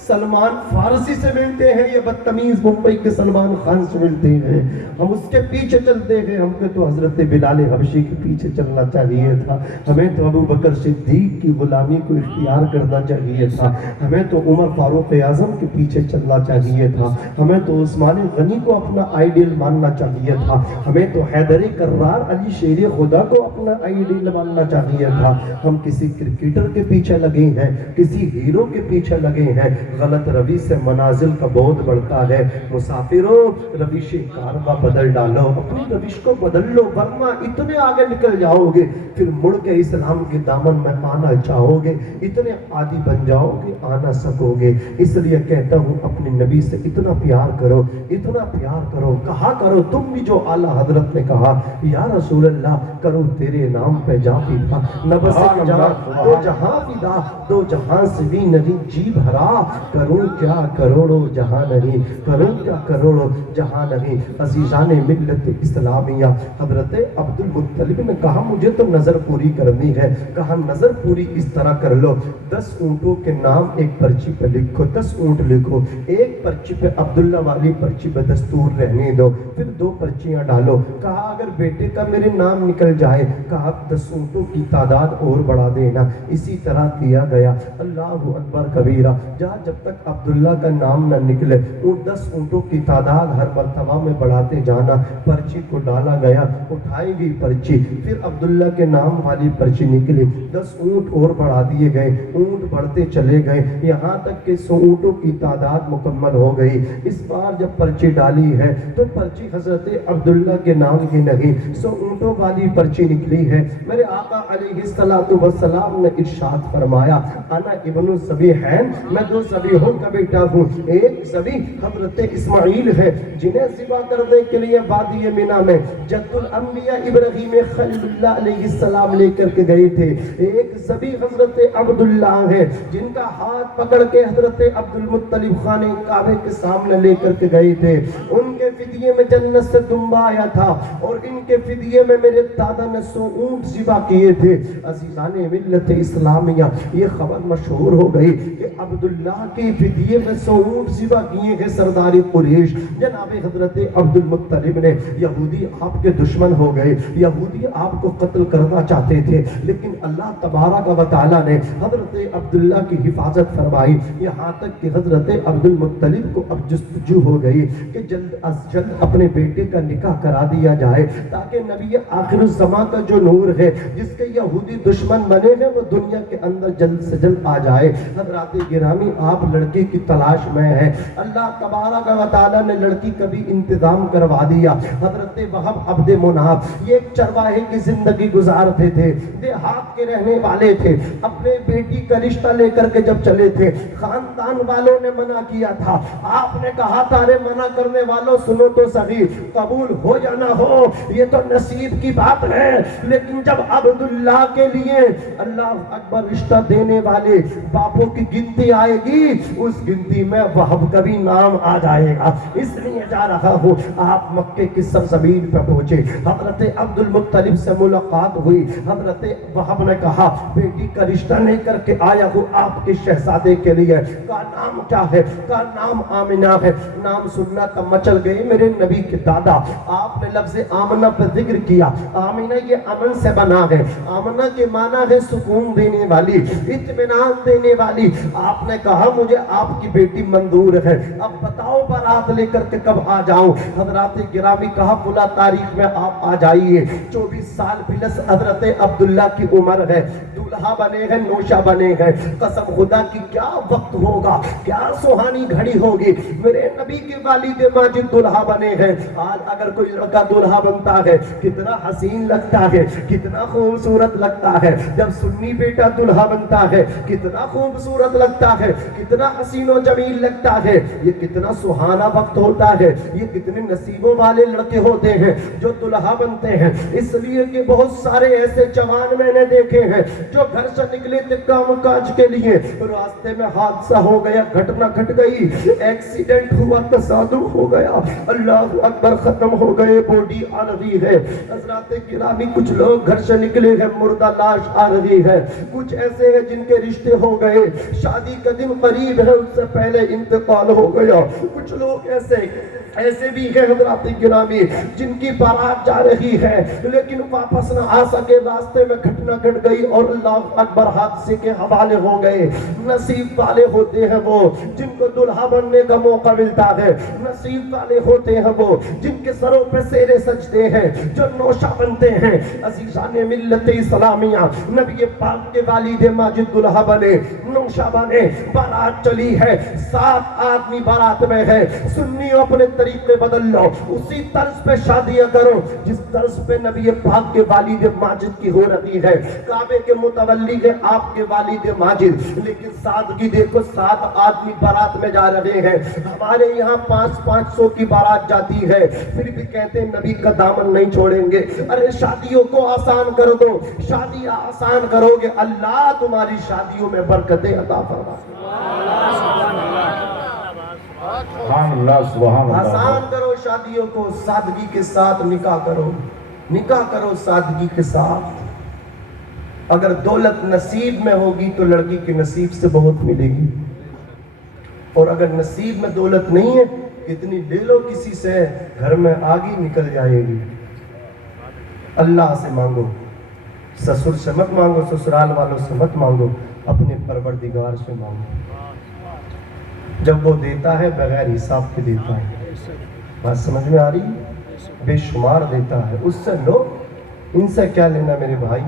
سلمان فارسی سے ملتے ہیں، یہ بدتمیز ممبئی کے سلمان خان سے ملتے ہیں، ہم اس کے پیچھے چلتے ہیں۔ ہم کو تو حضرت بلال حبشی کے پیچھے چلنا چاہیے تھا، ہمیں تو ابو بکر صدیق کی غلامی کو اختیار کرنا چاہیے تھا، ہمیں تو عمر فاروق اعظم کے پیچھے چلنا چاہیے تھا، ہمیں تو عثمان غنی کو اپنا آئیڈیل ماننا چاہیے تھا، ہمیں تو حیدر کرار علی شیر خدا کو اپنا آئیڈیل ماننا چاہیے تھا۔ ہم کسی کرکٹر کے پیچھے لگے ہیں، کسی ہیرو کے پیچھے لگے ہیں۔ غلط روی سے منازل کا بہت بڑھتا ہے۔ مسافروں، روش کارواں بدل ڈالو، اپنی روش کو بدل لو، ورنہ اتنے آگے نکل جاؤ گے پھر مڑ کے اسلام کے دامن میں آنا چاہو گے، اتنے عادی بن جاؤ گے، آنا سکو گے۔ اس لیے کہتا ہوں اپنے نبی سے اتنا پیار کرو، اتنا پیار کرو، کہا کرو تم بھی جو اعلیٰ حضرت نے کہا، یا رسول اللہ کرو تیرے نام پہ جا فدا، نبض جان دو جہاں فدا، دو جہاں سے بھی نہیں جی بھرا، کروں کیا کروڑوں جہاں نہیں، کروں کیا کروڑوں جہاں نہیں۔ عزیزان ملت اسلامیہ، حضرت عبد المطلب نے کہا مجھے تو نظر پوری کرنی ہے، کہا نظر پوری اس طرح کر لو، 10 اونٹوں کے نام ایک پرچی پہ لکھو، 10 اونٹ لکھو، ایک پرچی پہ عبداللہ والی پرچی پہ دستور رہنے دو، پھر 2 پرچیاں ڈالو۔ کہا اگر بیٹے کا میرے نام نکل جائے، کہا 10 اونٹوں کی تعداد اور بڑھا دینا۔ اسی طرح کیا گیا۔ اللہ اکبر کبیرہ، جب تک عبداللہ کا نام نہ نکلے ان 10 اونٹوں کی تعداد ہر مرتبہ میں بڑھاتے جانا۔ پرچی کو ڈالا گیا، اٹھائی گئی پرچی، پھر عبداللہ کے نام والی پرچی نکلی، 10 اونٹ اور بڑھا دیے گئے، اونٹ بڑھتے چلے گئے یہاں تک کہ 100 اونٹوں کی تعداد مکمل ہو گئی۔ اس بار جب پرچی ڈالی ہے تو پرچی حضرت عبداللہ کے نام کی نہیں، 100 اونٹوں والی پرچی نکلی ہے۔ میرے آقا علیہ السلام نے ارشاد فرمایا انا ابن الذبیحین، میں 2 ذبیحوں کا بیٹا ہوں۔ ایک ذبیح حضرت اسماعیل ہے جنہیں ذبح کرنے کے لیے وادی منی میں جد الانبیاء ابراہیم خلیل اللہ علیہ السلام لے کر کے گئے تھے۔ ایک ذبیح حضرت عبداللہ ہے جن کا ہاتھ پکڑ کے حضرت عبد المطلب خانے کعبے کے سامنے لے کر کے گئے تھے۔ ان کے فدیے میں جنت سے دمبا آیا تھا اور ان کے فدیے میں میرے دادا نے 100 اونٹ ذبح کیے تھے۔ عزیزان ملت اسلامیہ، یہ خبر مشہور ہو گئی کہ عبداللہ کے فدیے میں 100 اونٹ ذبح کیے ہیں سردار قریش جناب حضرت عبد المطلب نے۔ یہودی آپ کے دشمن ہو گئے، یہودی آپ کو قتل کرنا چاہتے تھے، لیکن اللہ تبارک و تعالیٰ نے حضرت عبداللہ کی حفاظت فرمائی، یہاں تک کہ حضرت عبد المطلب کو اب جستجو ہو گئی کہ جلد از جلد اپنے بیٹے کا نکاح کرا دیا جائے تاکہ نبی آخر الزمان کا جو نور ہے جس کے یہودی دشمن بنے ہیں وہ دنیا کے اندر جلد سے جلد آ جائے۔ حضرات گرامی، آپ لڑکی کی تلاش میں ہیں، اللہ تبارک و تعالیٰ نے لڑکی کا بھی انتظام کروا دیا۔ حضرت وہب عبد مناف یہ ایک چرواہے کی زندگی گزارتے تھے، دیہات کے رہنے والے تھے، اپنے بیٹی کا رشتہ لے کر کے جب چلے تھے خاندان والوں نے منع کیا تھا۔ آپ نے کہا تھا رے منع کرنے والوں سنو تو صحیح، قبول ہو یا نہ ہو یہ تو نصیب کی بات ہے، لیکن جب عبداللہ کے لیے اللہ اکبر رشتہ دینے والے باپوں کی گنتی آئے گی اس گنتی میں وہب کا بھی نام آ جائے گا۔ اس لیے جا رہا ہوں، آپ مکے کی سرزمین پہ پہنچے، حضرت عبد المطلب سے ملاقات ہوئی۔ حضرت وہب نے کہا بیٹی کا رشتہ نہیں کر کے آیا ہوں آپ کے شہزادے کے لیے، کا نام کیا ہے؟ کا نام آمنہ ہے۔ نام سننا کا مچل گئے میرے نبی کے دادا۔ آپ نے لفظ آمنہ پر ذکر کیا، آمنہ یہ امن سے بنا ہے، آمنہ کے معنی ہے سکون دینے والی، اطمینان دینے والی۔ آپ نے کہا مجھے آپ کی بیٹی منظور ہے، اب بتاؤ بارات لے کر کے کب آ جاؤں؟ حضرات گرامی کہا فلاں تاریخ میں آپ آ جائیے۔ 24 سال پلس حضرت عبداللہ کی عمر ہے، دولہا بنے ہیں، نوشہ بنے ہیں۔ قسم خدا کی کیا وقت ہوگا، کیا سہانی گھڑی ہوگی۔ میرے نبی کے والد ماجد دولہا بنے ہیں۔ آج اگر کوئی لڑکا دولہا بنتا ہے کتنا حسین لگتا ہے، کتنا خوبصورت لگتا ہے۔ جب سنی بیٹا دولہا بنتا ہے کتنا خوبصورت لگتا ہے، کتنا حسین و جمیل لگتا ہے۔ یہ کتنا سہانا وقت ہوتا ہے، یہ کتنے نصیبوں والے لڑکے ہوتے ہیں جو دولہا بنتے ہیں۔ اس لیے کہ بہت سارے ایسے جوان میں نے دیکھے ہیں جو جو گھر سے نکلے تھے کام کاج کے لیے، راستے میں حادثہ ہو گیا، گھٹنا گھٹ گئی، ایکسیڈنٹ ہوا، تصادم ہو گیا، اللہ اکبر، ختم ہو گئے، باڈی آ رہی ہے۔ حضرات گرامی کچھ لوگ گھر سے نکلے ہیں، مردہ لاش آ رہی ہے، کچھ ایسے ہیں جن کے رشتے ہو گئے، شادی کا دن قریب ہے، اس سے پہلے انتقال ہو گیا، کچھ لوگ ایسے بھی ہیں حضرات گرامی جن کی بارات جا رہی ہے لیکن واپس نہ آ سکے، راستے میں گھٹنا گھٹ گئی اور اللہ اکبر حادثے کے حوالے ہو گئے۔ نصیب والے ہوتے ہیں وہ جن کو دلہا بننے کا موقع ملتا ہے، نصیب والے ہوتے ہیں وہ جن کے سروں پہ سیرے سجتے ہیں، جو نوشہ بنتے ہیں۔ عزیزان ملت اسلامیہ، نبی پاک کے والد ماجد دلہا بنے، نوشہ بنے، بارات چلی ہے، 7 آدمی بارات میں ہے، سنیوں اپنے طریقے بدل لو، اسی طرز پہ شادیاں کرو جس طرز پہ نبی پاک کے والد ماجد کی ہو رہی ہے، کعبے کے متولی ہے آپ کے والد ماجد، لیکن سادگی دیکھو، 7 آدمی بارات میں جا رہے ہیں، ہمارے یہاں 500 کی بارات جاتی ہے، پھر بھی کہتے ہیں نبی کا دامن نہیں چھوڑیں گے۔ ارے شادیوں کو آسان کر دو، شادیاں آسان کرو گے اللہ تمہاری شادیوں میں برکتیں عطا فرمائے۔ سبحان اللہ، سبحان اللہ۔ آسان کرو شادیوں کو، سادگی کے ساتھ نکاح کرو، نکاح کرو سادگی کے ساتھ۔ اگر دولت نصیب میں ہوگی تو لڑکی کے نصیب سے بہت ملے گی، اور اگر نصیب میں دولت نہیں ہے اتنی لے لو کسی سے، گھر میں آگی نکل جائے گی۔ اللہ سے مانگو، سسر سے مت مانگو، سسرال والوں سے مت مانگو، اپنے پروردگار سے مانگو۔ جب وہ دیتا ہے بغیر حساب کے دیتا ہے، بات سمجھ میں آ رہی ہے؟ بے شمار دیتا ہے، اس سے لو، ان سے کیا لینا میرے بھائی؟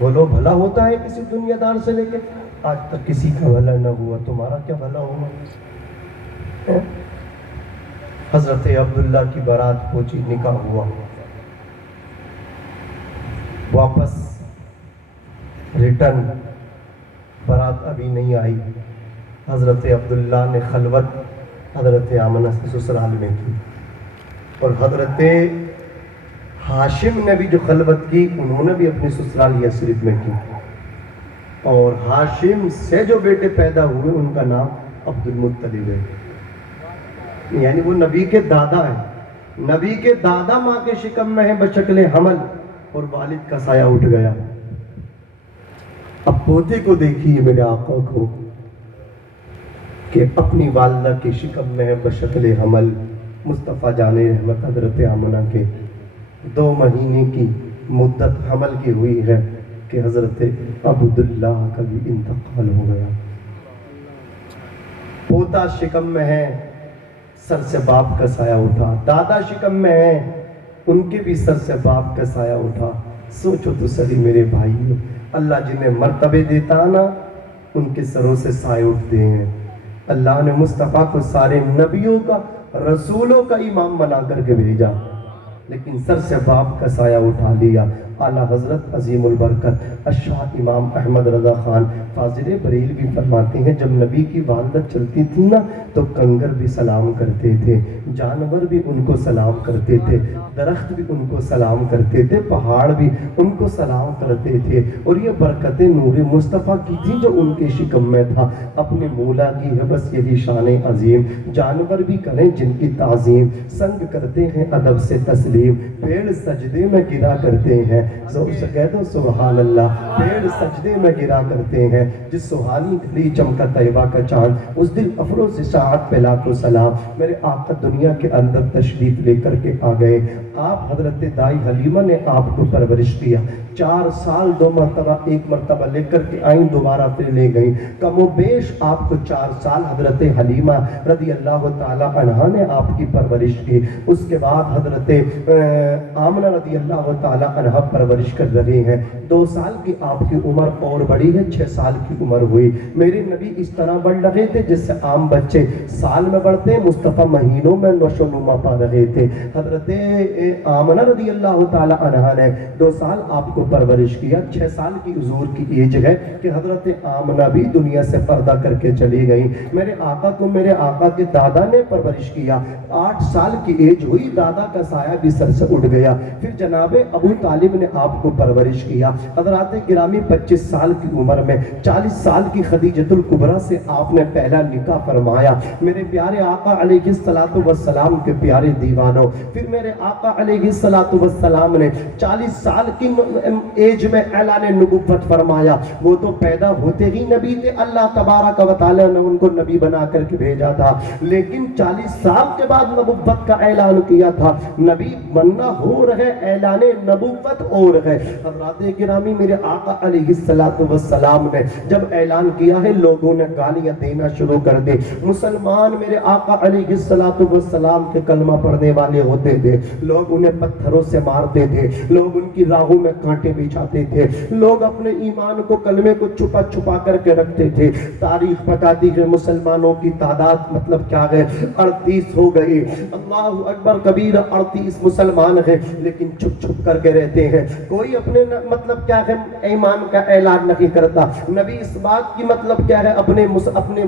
وہ لو بھلا ہوتا ہے کسی دنیا دار سے لے کے، آج تک کسی کا بھلا نہ ہوا، تمہارا کیا بھلا ہوگا؟ حضرت عبداللہ کی بارات پہنچی، نکاح ہوا، واپس ریٹرن بارات ابھی نہیں آئی، حضرت عبداللہ نے خلوت حضرت آمنہ سے سسرال میں کی، اور حضرت ہاشم نے بھی جو خلوت کی انہوں نے بھی اپنی سسرال یثرب میں کی، اور ہاشم سے جو بیٹے پیدا ہوئے ان کا نام عبد المطلب ہے، یعنی وہ نبی کے دادا ہیں، نبی کے دادا ماں کے شکم میں ہیں بشکل حمل، اور والد کا سایہ اٹھ گیا۔ اب پوتے کو دیکھیے میرے آقا کو کہ اپنی والدہ کی شکم میں ہے بشکل حمل، مصطفیٰ جان رحمت حضرت آمنہ کے 2 مہینے کی مدت حمل کی ہوئی ہے کہ حضرت عبداللہ کا بھی انتقال ہو گیا۔ پوتا شکم میں ہے، سر سے باپ کا سایہ اٹھا، دادا شکم میں ہے، ان کے بھی سر سے باپ کا سایہ اٹھا۔ سوچو تو صحیح میرے بھائیو، اللہ جنہیں مرتبے دیتا نا ان کے سروں سے سایہ اٹھتے ہیں۔ اللہ نے مصطفیٰ کو سارے نبیوں کا، رسولوں کا امام بنا کر کے بھیجا، لیکن سر سے باپ کا سایہ اٹھا لیا۔ اعلیٰ حضرت عظیم البرکت الشاہ امام احمد رضا خان فاضل بریلوی فرماتے ہیں جب نبی کی والدہ چلتی تھی نا تو کنگر بھی سلام کرتے تھے، جانور بھی ان کو سلام کرتے تھے، درخت بھی ان کو سلام کرتے تھے، پہاڑ بھی ان کو سلام کرتے تھے، اور یہ برکت نور مصطفیٰ کی تھی جو ان کے شکم میں تھا۔ اپنے مولا کی ہے بس یہی شان عظیم، جانور بھی کریں جن کی تعظیم، سنگ کرتے ہیں ادب سے تسلیم، پیڑ سجدے میں گرا کرتے ہیں، زور سے کہہ دو سبحان اللہ، پیڑ سجدے میں گرا کرتے ہیں، جس سہانی گھڑی چمکا طیبہ کا چاند اس دل افروز ساعت پہ لاکھوں سلام۔ میرے آقا دنیا کے اندر تشریف لے کر کے آ گئے، آپ حضرت دائی حلیمہ نے آپ کو پرورش کیا، 4 سال 2 مرتبہ، 1 مرتبہ لے کر کے آئیں، دوبارہ پھر لے گئیں، کم و بیش آپ کو 4 سال حضرت حلیمہ رضی اللہ تعالیٰ عنہا نے آپ کی پرورش کی۔ اس کے بعد حضرت آمنہ رضی اللہ تعالیٰ عنہا پرورش کر رہے ہیں۔ 2 سال کی آپ کی عمر اور بڑی ہے، 6 سال کی عمر ہوئی۔ میرے نبی اس طرح بڑھ رہے تھے جس سے عام بچے سال میں بڑھتے ہیں، مصطفیٰ مہینوں میں نشو و نما پا رہے تھے۔ حضرت آمنہ رضی اللہ تعالیٰ عنہا نے 2 سال آپ کو پرورش کیا. 6 سال کی حضور کی ایج ہے کہ حضرت آمنہ بھی دنیا سے پردہ کر کے چلی گئی. میرے آقا کو میرے آقا کے دادا نے پرورش کیا. 8 سال کی ایج ہوئی, دادا کا سایہ بھی سر سے اٹھ گیا. پھر جناب ابو طالب نے آپ کو پرورش کیا. حضرات گرامی 25 سال کی عمر میں 40 سال کی خدیجۃ الکبریٰ سے آپ نے پہلا نکاح فرمایا. میرے پیارے آقا علیہ الصلوۃ والسلام کے پیارے دیوانوں, پھر میرے آقا علیہ الصلوۃ والسلام نے 40 سال کی ایج میں اعلان نبوت فرمایا. وہ تو پیدا ہوتے ہی نبی تھے, اللہ تبارک و تعالی نے ان کو نبی بنا کر کے بھیجا تھا, لیکن 40 سال کے بعد نبوت کا اعلان کیا تھا. نبی بننا ہو رہے, اعلان نبوت ہو رہے. حضرات گرامی میرے آقا علیہ الصلوۃ والسلام نے جب اعلان کیا ہے, لوگوں نے گالیاں دینا شروع کر دی. مسلمان میرے آقا علیہ الصلوۃ والسلام کے کلمہ پڑھنے والے ہوتے تھے, لوگ انہیں پتھروں سے مارتے تھے, لوگ ان کی راہوں میں کانٹے بچھاتے تھے, لوگ اپنے ایمان کو کلمے کو چھپا چھپا کر کے رکھتے تھے. تاریخ بتاتی ہے مسلمانوں کی تعداد مطلب کیا ہے, 38 ہو گئی. اللہ اکبر کبیر, 38 مسلمان ہیں لیکن چھپ چھپ کر کے رہتے ہیں. کوئی اپنے مطلب کیا ہے ایمان کا اعلان نہیں کرتا. نبی اس بات کی مطلب کیا ہے اپنے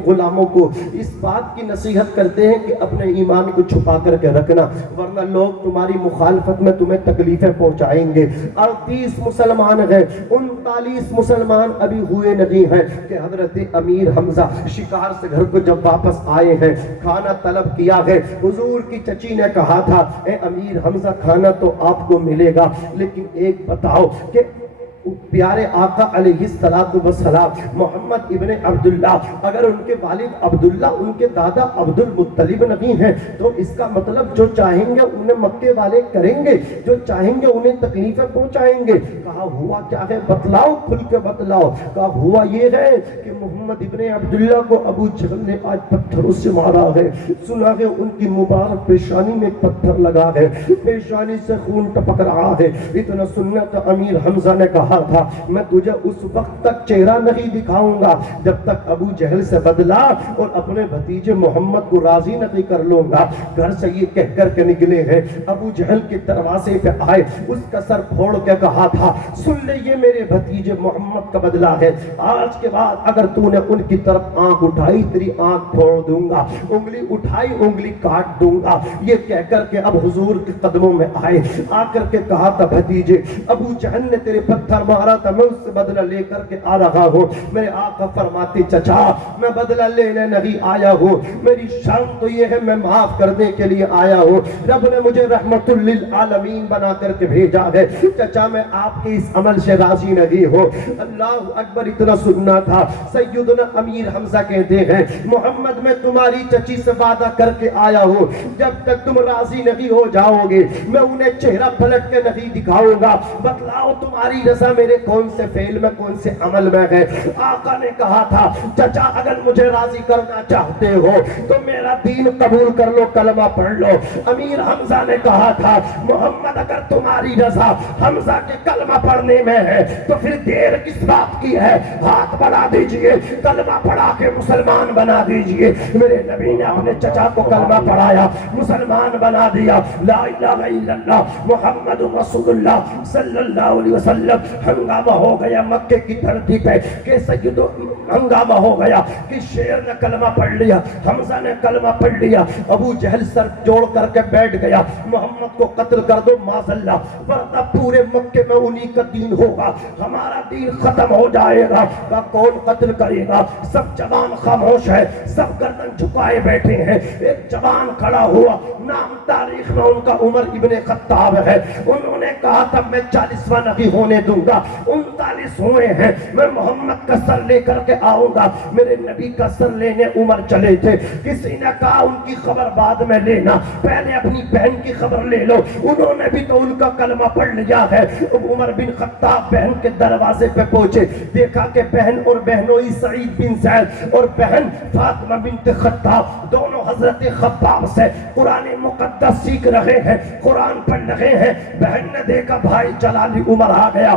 غلاموں کو اس بات کی نصیحت کرتے ہیں کہ اپنے ایمان کو چھپا کر کے رکھنا, ورنہ لوگ تمہاری مخالفت میں تمہیں تکلیفیں پہنچائیں گے. 38 مسلمان ہیں, 39 مسلمان ابھی ہوئے نہیں ہیں کہ حضرت امیر حمزہ شکار سے گھر کو جب واپس آئے ہیں, کھانا طلب کیا ہے. حضور کی چچی نے کہا تھا, اے امیر حمزہ کھانا تو آپ کو ملے گا, لیکن ایک بتاؤ کہ پیارے آقا علیہ السلام محمد ابن عبداللہ, اگر ان کے والد عبداللہ ان کے دادا عبد المطلب نہیں ہیں تو اس کا مطلب جو چاہیں گے انہیں مکے والے کریں گے, جو چاہیں گے انہیں تکلیفیں پہنچائیں گے. کہا ہوا کیا ہے بتلاؤ, کھل کے بتلاؤ. کہا ہوا یہ ہے کہ محمد ابن عبداللہ کو ابو جہل نے آج پتھروں سے مارا ہے. سنا ہے ان کی مبارک پیشانی میں پتھر لگا ہے, پیشانی سے خون ٹپک رہا ہے. اتنا سننا تو امیر حمزہ نے کہا تھا, میں تجھے اس وقت تک چہرہ نہیں دکھاؤں گا جب تک ابو جہل سے بدلا اور اپنے بھتیجے محمد کو راضی نہیں کر لوں گا. گھر سے یہ کہہ کر کے نکلے ہیں, ابو جہل کے دروازے پہ آئے, اس کا سر پھوڑ کے کہا تھا, سن لے یہ میرے بھتیجے محمد کا بدلہ ہے, آج کے بعد اگر تو نے ان کی طرف آنکھ اٹھائی تیری آنکھ پھوڑ دوں گا, انگلی اٹھائی انگلی کاٹ دوں گا. یہ کہہ کر کے اب حضور کے قدموں میں آئے, آ کر کے کہا تھا, بھتیجے ابو جہل نے تیرے پتھر مارا تھا, میں اس سے بدلہ لے کر کے آ رہا ہوں. میرے آقا فرماتے, چچا میں بدلہ لینے نہیں آیا ہوں, میری شان تو یہ ہے میں معاف کرنے کے لیے آیا ہوں. رب نے مجھے رحمت للعالمین بنا کر کے بھیجا ہے. چچا میں آپ کے اس عمل سے راضی نہیں ہوں. اللہ اکبر. اتنا سننا تھا. سیدنا امیر حمزہ کہتے ہیں, محمد میں تمہاری چچی سے وعدہ کر کے آیا ہوں, جب تک تم راضی نہیں ہو جاؤ گے میں انہیں چہرہ پلٹ کے نہیں دکھاؤں گا. بتلاؤ تمہاری رضا میرے کون سے فعل میں کون سے عمل میں ہے. آقا نے کہا تھا, چچا اگر مجھے راضی کرنا چاہتے ہو تو میرا دین قبول کر لو, کلمہ پڑھ لو. امیر حمزہ نے کہا تھا, محمد اگر تمہاری رضا حمزہ کے کلمہ پڑھنے میں ہے تو پھر دیر کس بات کی ہے, ہاتھ بڑھا دیجئے, کلمہ پڑھا کے مسلمان بنا دیجئے. میرے نبی نے اپنے چچا کو کلمہ پڑھایا, مسلمان بنا دیا. لا الہ الا اللہ محمد رسول اللہ صلی اللہ علیہ وسلم. ہنگامہ ہو گیا مکے کی دھرتی پہ کہ سیدو, ہنگامہ ہو گیا کہ شیر نے کلمہ پڑھ لیا, حمزہ نے کلمہ پڑھ لیا. ابو جہل سر جوڑ کر کے بیٹھ گیا, محمد کو قتل کر دو معاذ اللہ, ورنہ پورے مکے میں انہی کا دین ہوگا, ہمارا دین ختم ہو جائے گا. کا کون قتل کرے گا؟ سب جوان خاموش ہے, سب گردن جھکائے بیٹھے ہیں. ایک جوان کھڑا ہوا, نام تاریخ میں ان کا عمر ابن خطاب ہے. انہوں نے کہا تھا میں 40واں نہیں ہونے دوں گا. 39 ہوئے ہیں, میں محمد کا سر لے کر کے آؤں گا. میرے نبی کا سر لینے عمر چلے تھے. کسی نے کہا ان کی خبر بعد میں لینا, پہلے اپنی بہن کی خبر لے لو. انہوں نے بھی تو ان کا کلمہ پڑھ لیا ہے. عمر بن خطاب بہن کے دروازے پہ پہنچے, دیکھا کہ بہن اور بہنوئی سعید بن زید اور بہن فاطمہ بنت خطاب دونوں حضرت خباب سے قرآن مقدس سیکھ رہے ہیں, قرآن پڑھ رہے ہیں. بہن نے دیکھا بھائی جلالی عمر آ گیا,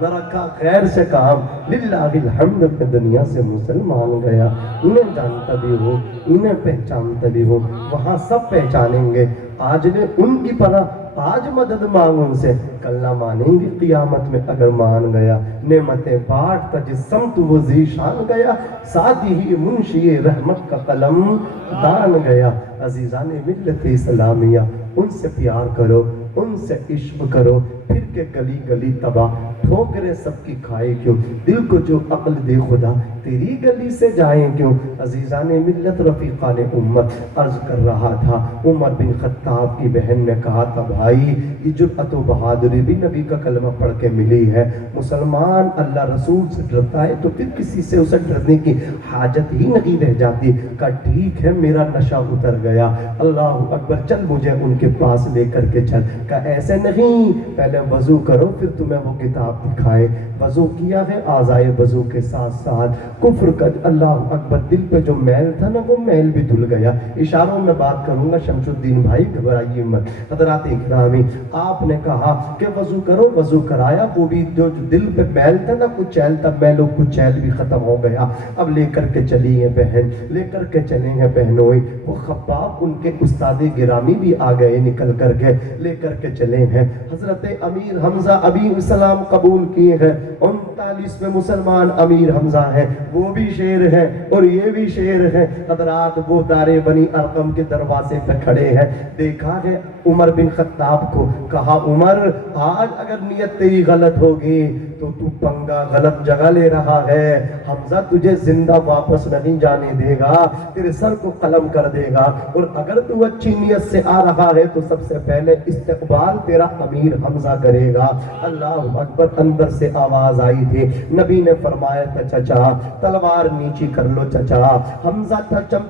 نہ رکھا خیر سے کام، للہ الحمد پہ دنیا سے مسلمان گیا۔ انہیں جانتا بھی ہو، انہیں پہچانتا بھی ہو، وہاں سب پہچانیں گے آج نے ان کی پناہ، آج مدد مانگ ان سے، کل نہ مانیں گے قیامت میں اگر مان گیا۔ نعمتیں بانٹتا جس سمت وہ ذیشان گیا، ساتھ ہی منشی رحمت کا قلم دان گیا۔ عزیزان ملت اسلامیہ، ان سے پیار کرو، ان سے عشق کرو، پھر کے گلی گلی تباہ ٹھوکریں سب کی کھائے کیوں، دل کو جو عقل دے خدا تیری گلی سے جائیں کیوں۔ عزیزان ملت رفیقان امت، عرض کر رہا تھا عمر بن خطاب کی بہن نے کہا تھا بھائی یہ جرأت و بہادری بھی نبی کا کلمہ پڑھ کے ملی ہے۔ مسلمان اللہ رسول سے ڈرتا ہے تو پھر کسی سے اسے ڈرنے کی حاجت ہی نہیں رہ جاتی۔ کہا ٹھیک ہے میرا نشہ اتر گیا، اللہ اکبر، چل مجھے ان کے پاس لے کر کے چل۔ کہا ایسے نہیں، پہلے وضو کرو پھر تمہیں وہ کتاب دکھائے۔ وضو کیا ہے، اعضائے وضو کے ساتھ ساتھ کفر کا اللہ اکبر دل پہ جو میل تھا نا وہ میل بھی دھل گیا۔ اشاروں میں بات کروں گا، شمس الدین بھائی گھبرائیے مت۔ حضرات اکرامی، آپ نے کہا کہ وضو کرو، وضو کرایا، وہ بھی جو دل پہ میل تھا نا کچھ چیل تھا، میل و کچھ چیل بھی ختم ہو گیا۔ اب لے کر کے چلی ہے بہن، لے کر کے چلیں گے بہنوئی، وہ خباب ان کے استاد گرامی بھی آ گئے نکل کر کے، لے کر کے چلے ہیں۔ حضرت امیر حمزہ ابھی اسلام قبول کیے ہیں، 39 میں مسلمان امیر حمزہ ہیں، وہ بھی شیر ہے اور یہ بھی شیر ہے۔ حضرات وہ دار بنی ارقم کے دروازے پہ کھڑے ہیں، دیکھا ہے عمر بن خطاب کو، کہا عمر آج اگر نیت تیری غلط ہوگی تو تو پنگا غلط جگہ لے رہا ہے، حمزہ تجھے زندہ واپس نہیں جانے دے گا، تیرے سر کو قلم کر دے گا، اور اگر تو اچھی نیت سے آ رہا ہے تو سب سے پہلے استقبال تیرا امیر حمزہ کرے گا۔ اللہ اکبر، اندر سے آواز آئی تھی، نبی نے فرمایا تھا چچا تلوار نیچی کر لو، چچا حمزہ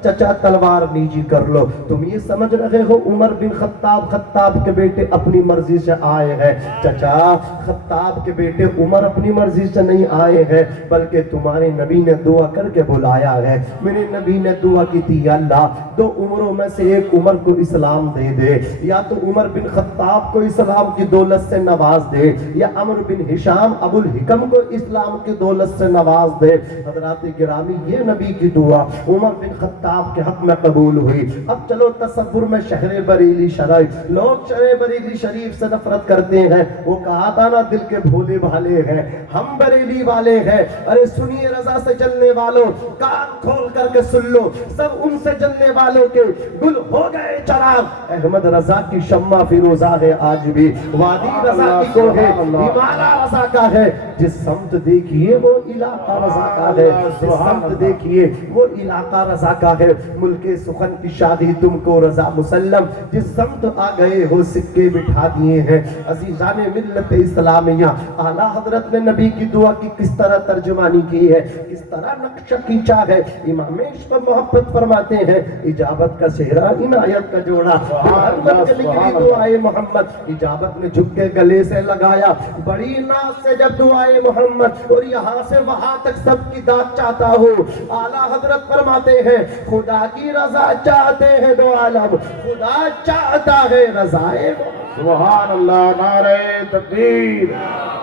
چچا تلوار نیچی کر لو۔ تم یہ سمجھ رہے ہو عمر بن خطاب کے بیٹے اپنی مرضی سے آئے ہیں؟ چچا خطاب کے بیٹے عمر اپنی مرضی سے نہیں آئے ہیں، بلکہ تمہارے نبی نے دعا کر کے بلایا ہے۔ میرے نبی نے دعا کی تھی، یا اللہ دو عمروں میں سے ایک عمر کو اسلام دے دے، یا تو عمر بن خطاب کو اسلام کی دولت سے نواز دے، یا عمر بن ہشام ابو الحکم کو اسلام کی دولت سے نواز دے۔ حضرات گرامی، یہ نبی کی دعا عمر بن خطاب کے حق میں قبول ہوئی۔ اب چلو تصور میں شہر بریلی شریف، لوگ شہر بریلی شریف سے نفرت کرتے ہیں، وہ کہا تھا نا دل کے بھولے بھالے ہیں، ہم بریلی والے ہیں۔ ارے سنیے رضا سے جلنے والوں، کان کھول کر کے سن لو، سب ان سے جلنے والوں کے گل ہو گئے چراغ۔ احمد رضا کی شمع فیروزہ ہے آج بھی، وادی رضا کی کو ہے، ہمالا رضا کا ہے، جس سمت دیکھیے وہ علاقہ رضا کا ہے، جس سمت دیکھیے وہ علاقہ رضا کا ہے۔ ملک سخن کی شادی تم کو رضا مسلم، جس سمت آ گئے ہو سکے بٹھا دیے ہیں۔ عزیزان ملت اسلامیہ، اعلیٰ حضرت نے نبی کی دعا کی کس طرح ترجمانی کی ہے، کس طرح نقشہ کھینچا ہے۔ امام عشق محبت فرماتے ہیں، اجابت کا صحرا عنایت کا جوڑا، محمد کے لکھی دعائے محمد، اجابت نے جھک کے گلے سے لگایا، بڑی ناز سے جب دعائے محمد، اور یہاں سے وہاں تک سب کی داد چاہتا ہو۔ اعلیٰ حضرت فرماتے ہیں، خدا کی رضا چاہتے ہیں دو عالم، خدا چاہتا ہے رضائے محمد۔ سبحان اللہ، نعرہ تکبیر،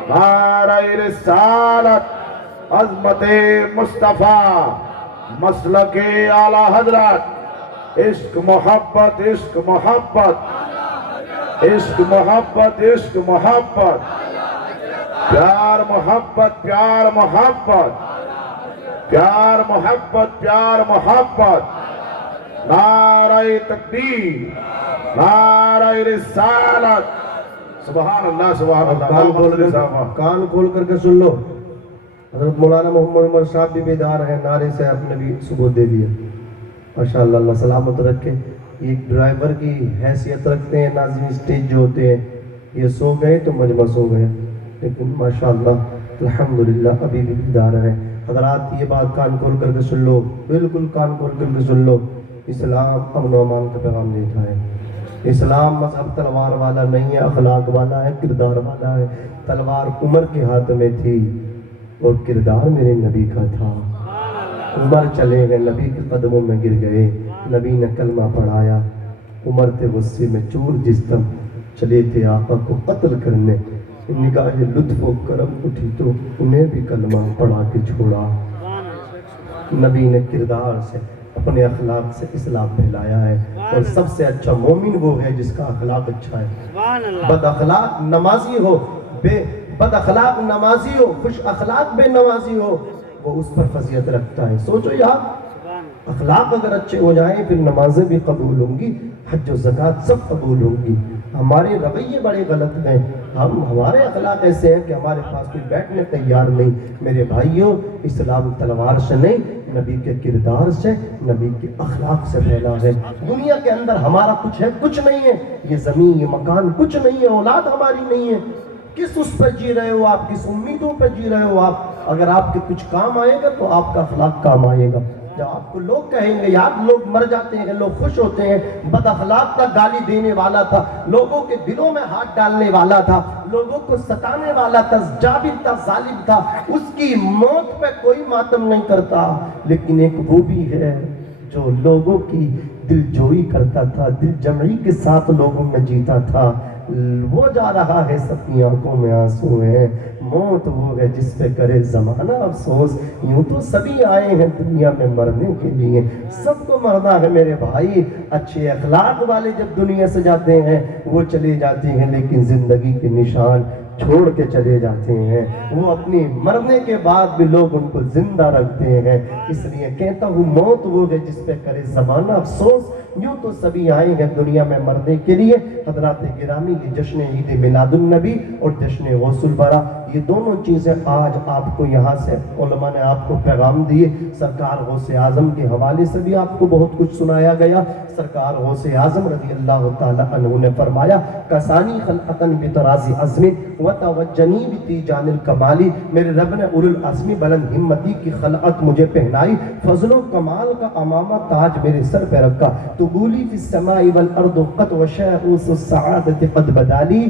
نعرہ رسالت، عظمت مصطفیٰ، مسلک اعلیٰ حضرت، عشق محبت، عشق محبت، عشق محبت، عشق محبت، پیار محبت، پیار محبت، پیار محبت، پیار محبت، نعرہ تکبیر، نعرہ رسالت، سبحان اللہ، سبحان اللہ۔ کان کھول کر کے سن لو، حضرت مولانا محمد عمر صاحب بھی بیدار ہیں، نعرے سے اپنے بھی ثبوت دے دیا، ماشاءاللہ، اللہ سلامت رکھے۔ ایک ڈرائیور کی حیثیت رکھتے ہیں ناظرین، اسٹیج جو ہوتے ہیں، یہ سو گئے تو مجمع سو گئے، لیکن ماشاءاللہ الحمدللہ ابھی بھی بیدار ہیں۔ حضرات یہ بات کان کھول کر کے سن لو، بالکل کان کھول کر کے سن لو، اسلام امن و امان کا پیغام دیتا ہے۔ اسلام مذہب تلوار والا نہیں ہے، اخلاق والا ہے، کردار والا ہے۔ تلوار عمر کے ہاتھ میں تھی اور کردار میرے نبی کا تھا۔ عمر چلے گئے، نبی کے قدموں میں گر گئے، نبی نے کلمہ پڑھایا، عمر تھے غصے میں چور جس طرح چلے تھے آقا کو قتل کرنے، نگاہ لطف و کرم اٹھی تو انہیں بھی کلمہ پڑھا کے چھوڑا۔ نبی نے کردار سے اپنے اخلاق سے اصلاح پھیلایا ہے، اور سب سے اچھا مومن وہ ہے جس کا اخلاق اچھا ہے۔ بد اخلاق نمازی ہو، بد اخلاق نمازی ہو، خوش اخلاق بے نمازی ہو، وہ اس پر فضیلت رکھتا ہے۔ سوچو یار، اخلاق اگر اچھے ہو جائیں پھر نمازیں بھی قبول ہوں گی، حج و زکوٰۃ سب قبول ہوں گی۔ ہمارے رویے بڑے غلط ہیں، ہمارے اخلاق ایسے ہیں کہ ہمارے پاس کوئی بیٹھنے تیار نہیں۔ میرے بھائیوں، اسلام تلوار سے نہیں، نبی کے کردار سے، نبی کے اخلاق سے پھیلا ہے۔ دنیا کے اندر ہمارا کچھ ہے؟ کچھ نہیں ہے۔ یہ زمین، یہ مکان کچھ نہیں ہے، اولاد ہماری نہیں ہے۔ کس اس پر جی رہے ہو آپ؟ کس امیدوں پر جی رہے ہو آپ؟ اگر آپ کے کچھ کام آئے گا تو آپ کا اخلاق کام آئے گا۔ جب آپ کو لوگ کہیں گے یار لوگ مر جاتے ہیں، لوگ خوش ہوتے ہیں، بد اخلاق تھا، گالی دینے والا تھا، لوگوں کے دلوں میں ہاتھ ڈالنے والا تھا، لوگوں کو ستانے والا تھا، جابر تھا، ظالم تھا، اس کی موت پہ کوئی ماتم نہیں کرتا۔ لیکن ایک وہ بھی ہے جو لوگوں کی دل جوئی کرتا تھا، دل جمعی کے ساتھ لوگوں میں جیتا تھا۔ وہ جا رہا ہے، سب کی آنکھوں میں آنسو ہیں۔ موت وہ ہے جس پہ کرے زمانہ افسوس۔ یوں تو سبھی آئے ہیں دنیا میں مرنے کے لیے، سب کو مرنا ہے میرے بھائی۔ اچھے اخلاق والے جب دنیا سے جاتے ہیں وہ چلے جاتے ہیں، لیکن زندگی کے نشان چھوڑ کے چلے جاتے ہیں۔ وہ اپنی مرنے کے بعد بھی لوگ ان کو زندہ رکھتے ہیں۔ اس لیے کہتا ہوں موت وہ ہے جس پہ کرے زمانہ افسوس۔ یوں تو سبھی آئے ہیں دنیا میں مرنے کے لیے۔ حضرات گرامی، یہ جشن عید میلاد النبی اور جشن غوث البرا، یہ دونوں چیزیں آج آپ کو یہاں سے علماء نے آپ کو پیغام دیے۔ سرکار غوث اعظم کے حوالے سے بھی آپ کو بہت کچھ سنایا گیا۔ سرکار غوث اعظم رضی اللہ تعالی عنہ نے فرمایا، کسانی خلقتن بطراز عزم وتوجنی بتیجان الکمالی، میرے رب نے اولو العزم بلند ہمتی کی خلقت مجھے پہنائی، فضل و کمال کا امامہ تاج میرے سر پہ رکھا، تبولی فی السماء والارض قد وشاؤس السعادت قد بدالی،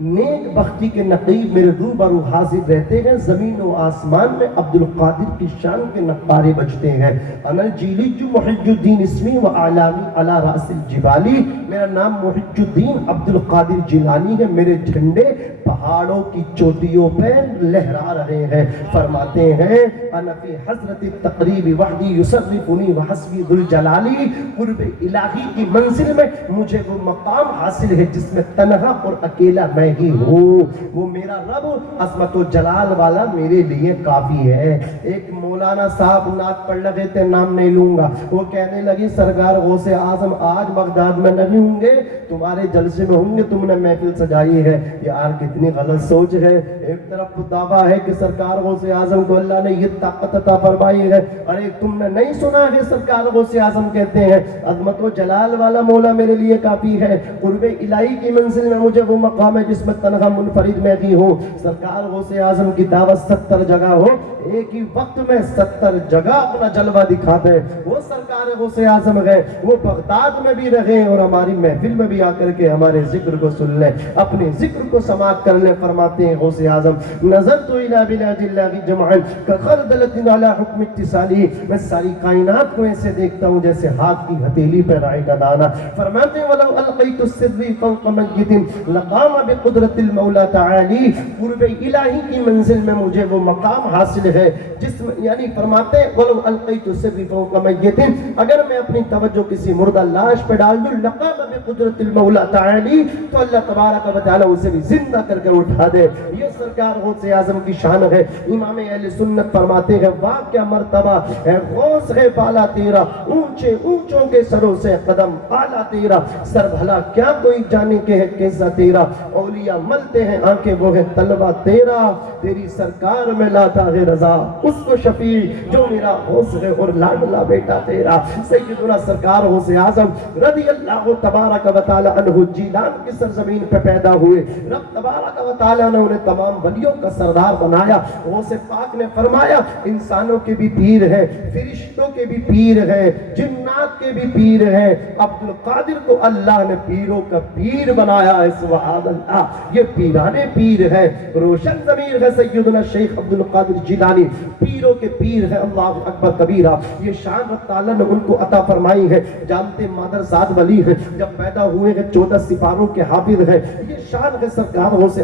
نیک بختی کے نقیب میرے روبرو حاضر رہتے ہیں، زمین و آسمان میں عبد القادر کی شان کے نقارے بجتے ہیں۔ انا الجیلی جو محج الدین اسمی و اعلامی علی رأس الجبالی، میرا نام محج الدین عبد القادر جیلانی ہے، میرے جھنڈے پہاڑوں کی چوٹیوں پہ لہرا رہے ہیں۔ فرماتے ہیں انا فی حضرت التقریب وحدی یصرفنی وحسبی ذو الجلالی، قرب الہی کی منزل میں مجھے وہ مقام حاصل ہے جس میں تنہا اور اکیلا میں ہی ہوں۔ وہ میرا رب عظمت و جلال والا میرے لیے کافی ہے۔ ایک مولانا صاحب نعت پڑھ رہے تھے، نام نہیں لوں گا، وہ کہنے لگی سرکار غوث اعظم آج بغداد میں نہیں ہوں گے، تمہارے جلسے میں ہوں گے، تم نے محفل سجائی ہے۔ یار کتنی غلط سوچ ہے۔ ایک طرف تو دعویٰ ہے کہ سرکار غوث اعظم کو اللہ نے یہ طاقت عطا فرمائی ہے، اور ایک تم نے نہیں سنا ہے سرکار غوث اعظم کہتے ہیں عظمت و جلال والا مولا میرے لیے کافی ہے، قرب الہی کی منزل میں مجھے وہ مقام ہے جس میں تنہا منفرد میں بھی ہوں۔ سرکار غوث اعظم کی دعوت 70 جگہ ہو، ایک ہی وقت میں 70 جگہ اپنا جلوہ دکھا دے، وہ سرکار غوث اعظم ہے۔ وہ بغداد میں بھی رہے اور ہماری محفل میں بھی آ کر کے ہمارے ذکر کو سن لیں، اپنے ذکر کو سماعت کر لیں۔ فرماتے ہیں غوث اعظم، نظرت الی بلاد اللہ جمعا کخردلۃ علی حکم اتصالی، میں ساری کائنات کو ایسے دیکھتا ہوں جیسے ہاتھ کی ہتھیلی پہ رائی کا دانہ۔ فرماتے ہیں ولو القیت السری فوق میت لقام بقدرت المولا تعالی، قرب الہی کی منزل میں مجھے وہ مقام حاصل ہے جس میں، یعنی فرماتے ہیں ولو القیت السری فوق میت، اگر میں اپنی توجہ کسی مردہ لاش پہ ڈال دوں، لقام بقدرت المولا تعالی، تو اللہ تبارک و تعالی اسے بھی زندہ کر کر اٹھا دے۔ یہ سرکار غوث اعظم کی شان ہے۔ امام اہل سنت فرماتے ہیں واہ کیا مرتبہ ہے غوث ہے بالا تیرا، اونچے اونچوں کے سروں سے قدم اعلیٰ تیرا، سر بھلا کیا کوئی جانے کے ہے کیسا تیرا، اولیاء ملتے ہیں آنکھیں وہ ہے طلبہ تیرا، تیری سرکار میں لاتا ہے رضا اس کو شفیع جو میرا غوث ہے اور لاڈلا بیٹا تیرا۔ سیدنا سرکار غوث اعظم رضی اللہ تبارک و تعالی عنہ جیلان کی سرزمین پہ پیدا ہوئے، رب تبارک و تعالی نے انہیں تمام ولیوں کا سردار بنایا۔ غوث پاک نے فرمایا انسانوں کے بھی پیر ہیں، فرشتوں کے بھی پیر ہیں، جنات کے بھی پیر ہیں، عبد القادر کو اللہ نے پیروں کا پیر بنایا ہے۔ سبحان اللہ، یہ پیرانے پیر ہیں، روشن ضمیر ہے سیدنا شیخ عبد القادر جیلانی، پیروں کے پیر ہیں۔ اللہ اکبر کبیرہ، یہ شان رب تعالیٰ نے ان کو عطا فرمائی ہے۔ جانتے مادر زاد ولی ہیں، جب پیدا ہوئے ہیں 14 سپاروں کے حافظ ہیں، یہ شان ہے سرکار غوث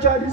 40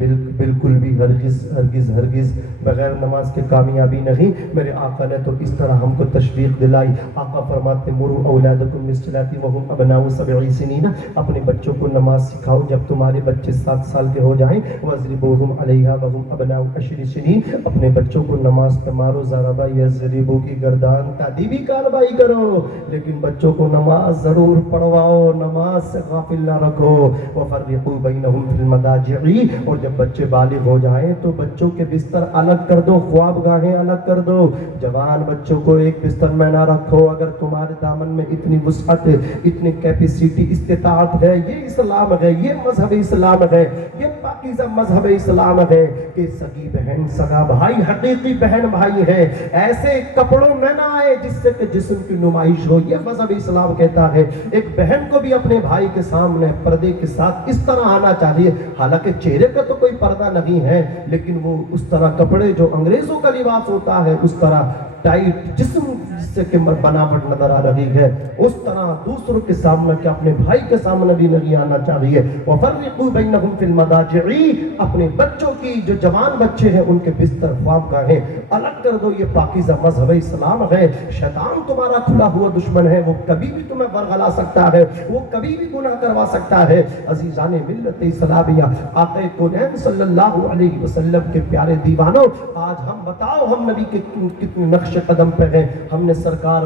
بالکل بھی ہرگز بغیر نماز کے کامیابی نہیں۔ میرے آقا نے تو اس طرح ہم کو تشویق دلائی۔ آقا فرماتے مروا اولادکم بالصلاۃ وهم ابناء 7 سنین، اپنے بچوں کو نماز سکھاؤ جب تمہارے بچے 7 سال کے ہو جائیں۔ واضربوہم علیہا وهم ابناء 10 سنین، اپنے بچوں کو نماز پہ مارو، ضرب یضرب کی گردان، تادیبی کارروائی کرو، لیکن بچوں کو نماز ضرور پڑھواؤ، نماز سے غافل نہ رکھو۔ وفرقوا بینہم فی المضاجع، اور جب بچے بالغ ہو جائیں تو بچوں کے بستر الگ کر دو، خواب گاہیں الگ کر دو۔ جوان بچوں کو ایک بستر میں نہ رکھو، اگر تمہارے دامن میں اتنی وسعت، اتنی کیپیسٹی، استطاعت ہے، یہ اسلام ہے، یہ مذہب اسلام ہے، یہ پاکیزہ مذہب اسلام ہے کہ سگی بہن سگا بھائی حقیقی بہن بھائی ہے، ایسے کپڑوں میں نہ آئے جس سے کہ جسم کی نمائش ہو، یہ مذہب اسلام کہتا ہے۔ ایک بہن کو بھی اپنے بھائی کے سامنے پردے کے ساتھ اس طرح آنا چاہیے، حالانکہ چہرے کا تو کوئی پردہ نہیں ہے، لیکن وہ اس طرح کپڑے جو انگریزوں کا لباس ہوتا ہے اس طرح ٹائٹ جسم جس سے کہ بناوٹ نظر آ رہی ہے، اس طرح دوسروں کے سامنے کہ اپنے بھائی کے سامنے بھی نہیں آنا چاہیے۔ وَفَرِّقُوا بَيْنَهُمْ فِي الْمَضَاجِعِ، اپنے بچوں کی جو جوان بچے ہیں ان کے بستر خواب گاہیں الگ کر دو، یہ پاکیزہ مذہب اسلام ہے۔ شیطان تمہارا کھلا ہوا دشمن ہے، وہ کبھی بھی تمہیں ورغلا سکتا ہے، وہ کبھی بھی گناہ کروا سکتا ہے۔ عزیزان ملت اسلامیہ، آقا کونین صلی اللہ علیہ وسلم کے پیارے دیوانوں، آج ہم بتاؤ ہم نبی کے کتنے نقش قدم پہ ہیں۔ ہم نے سرکار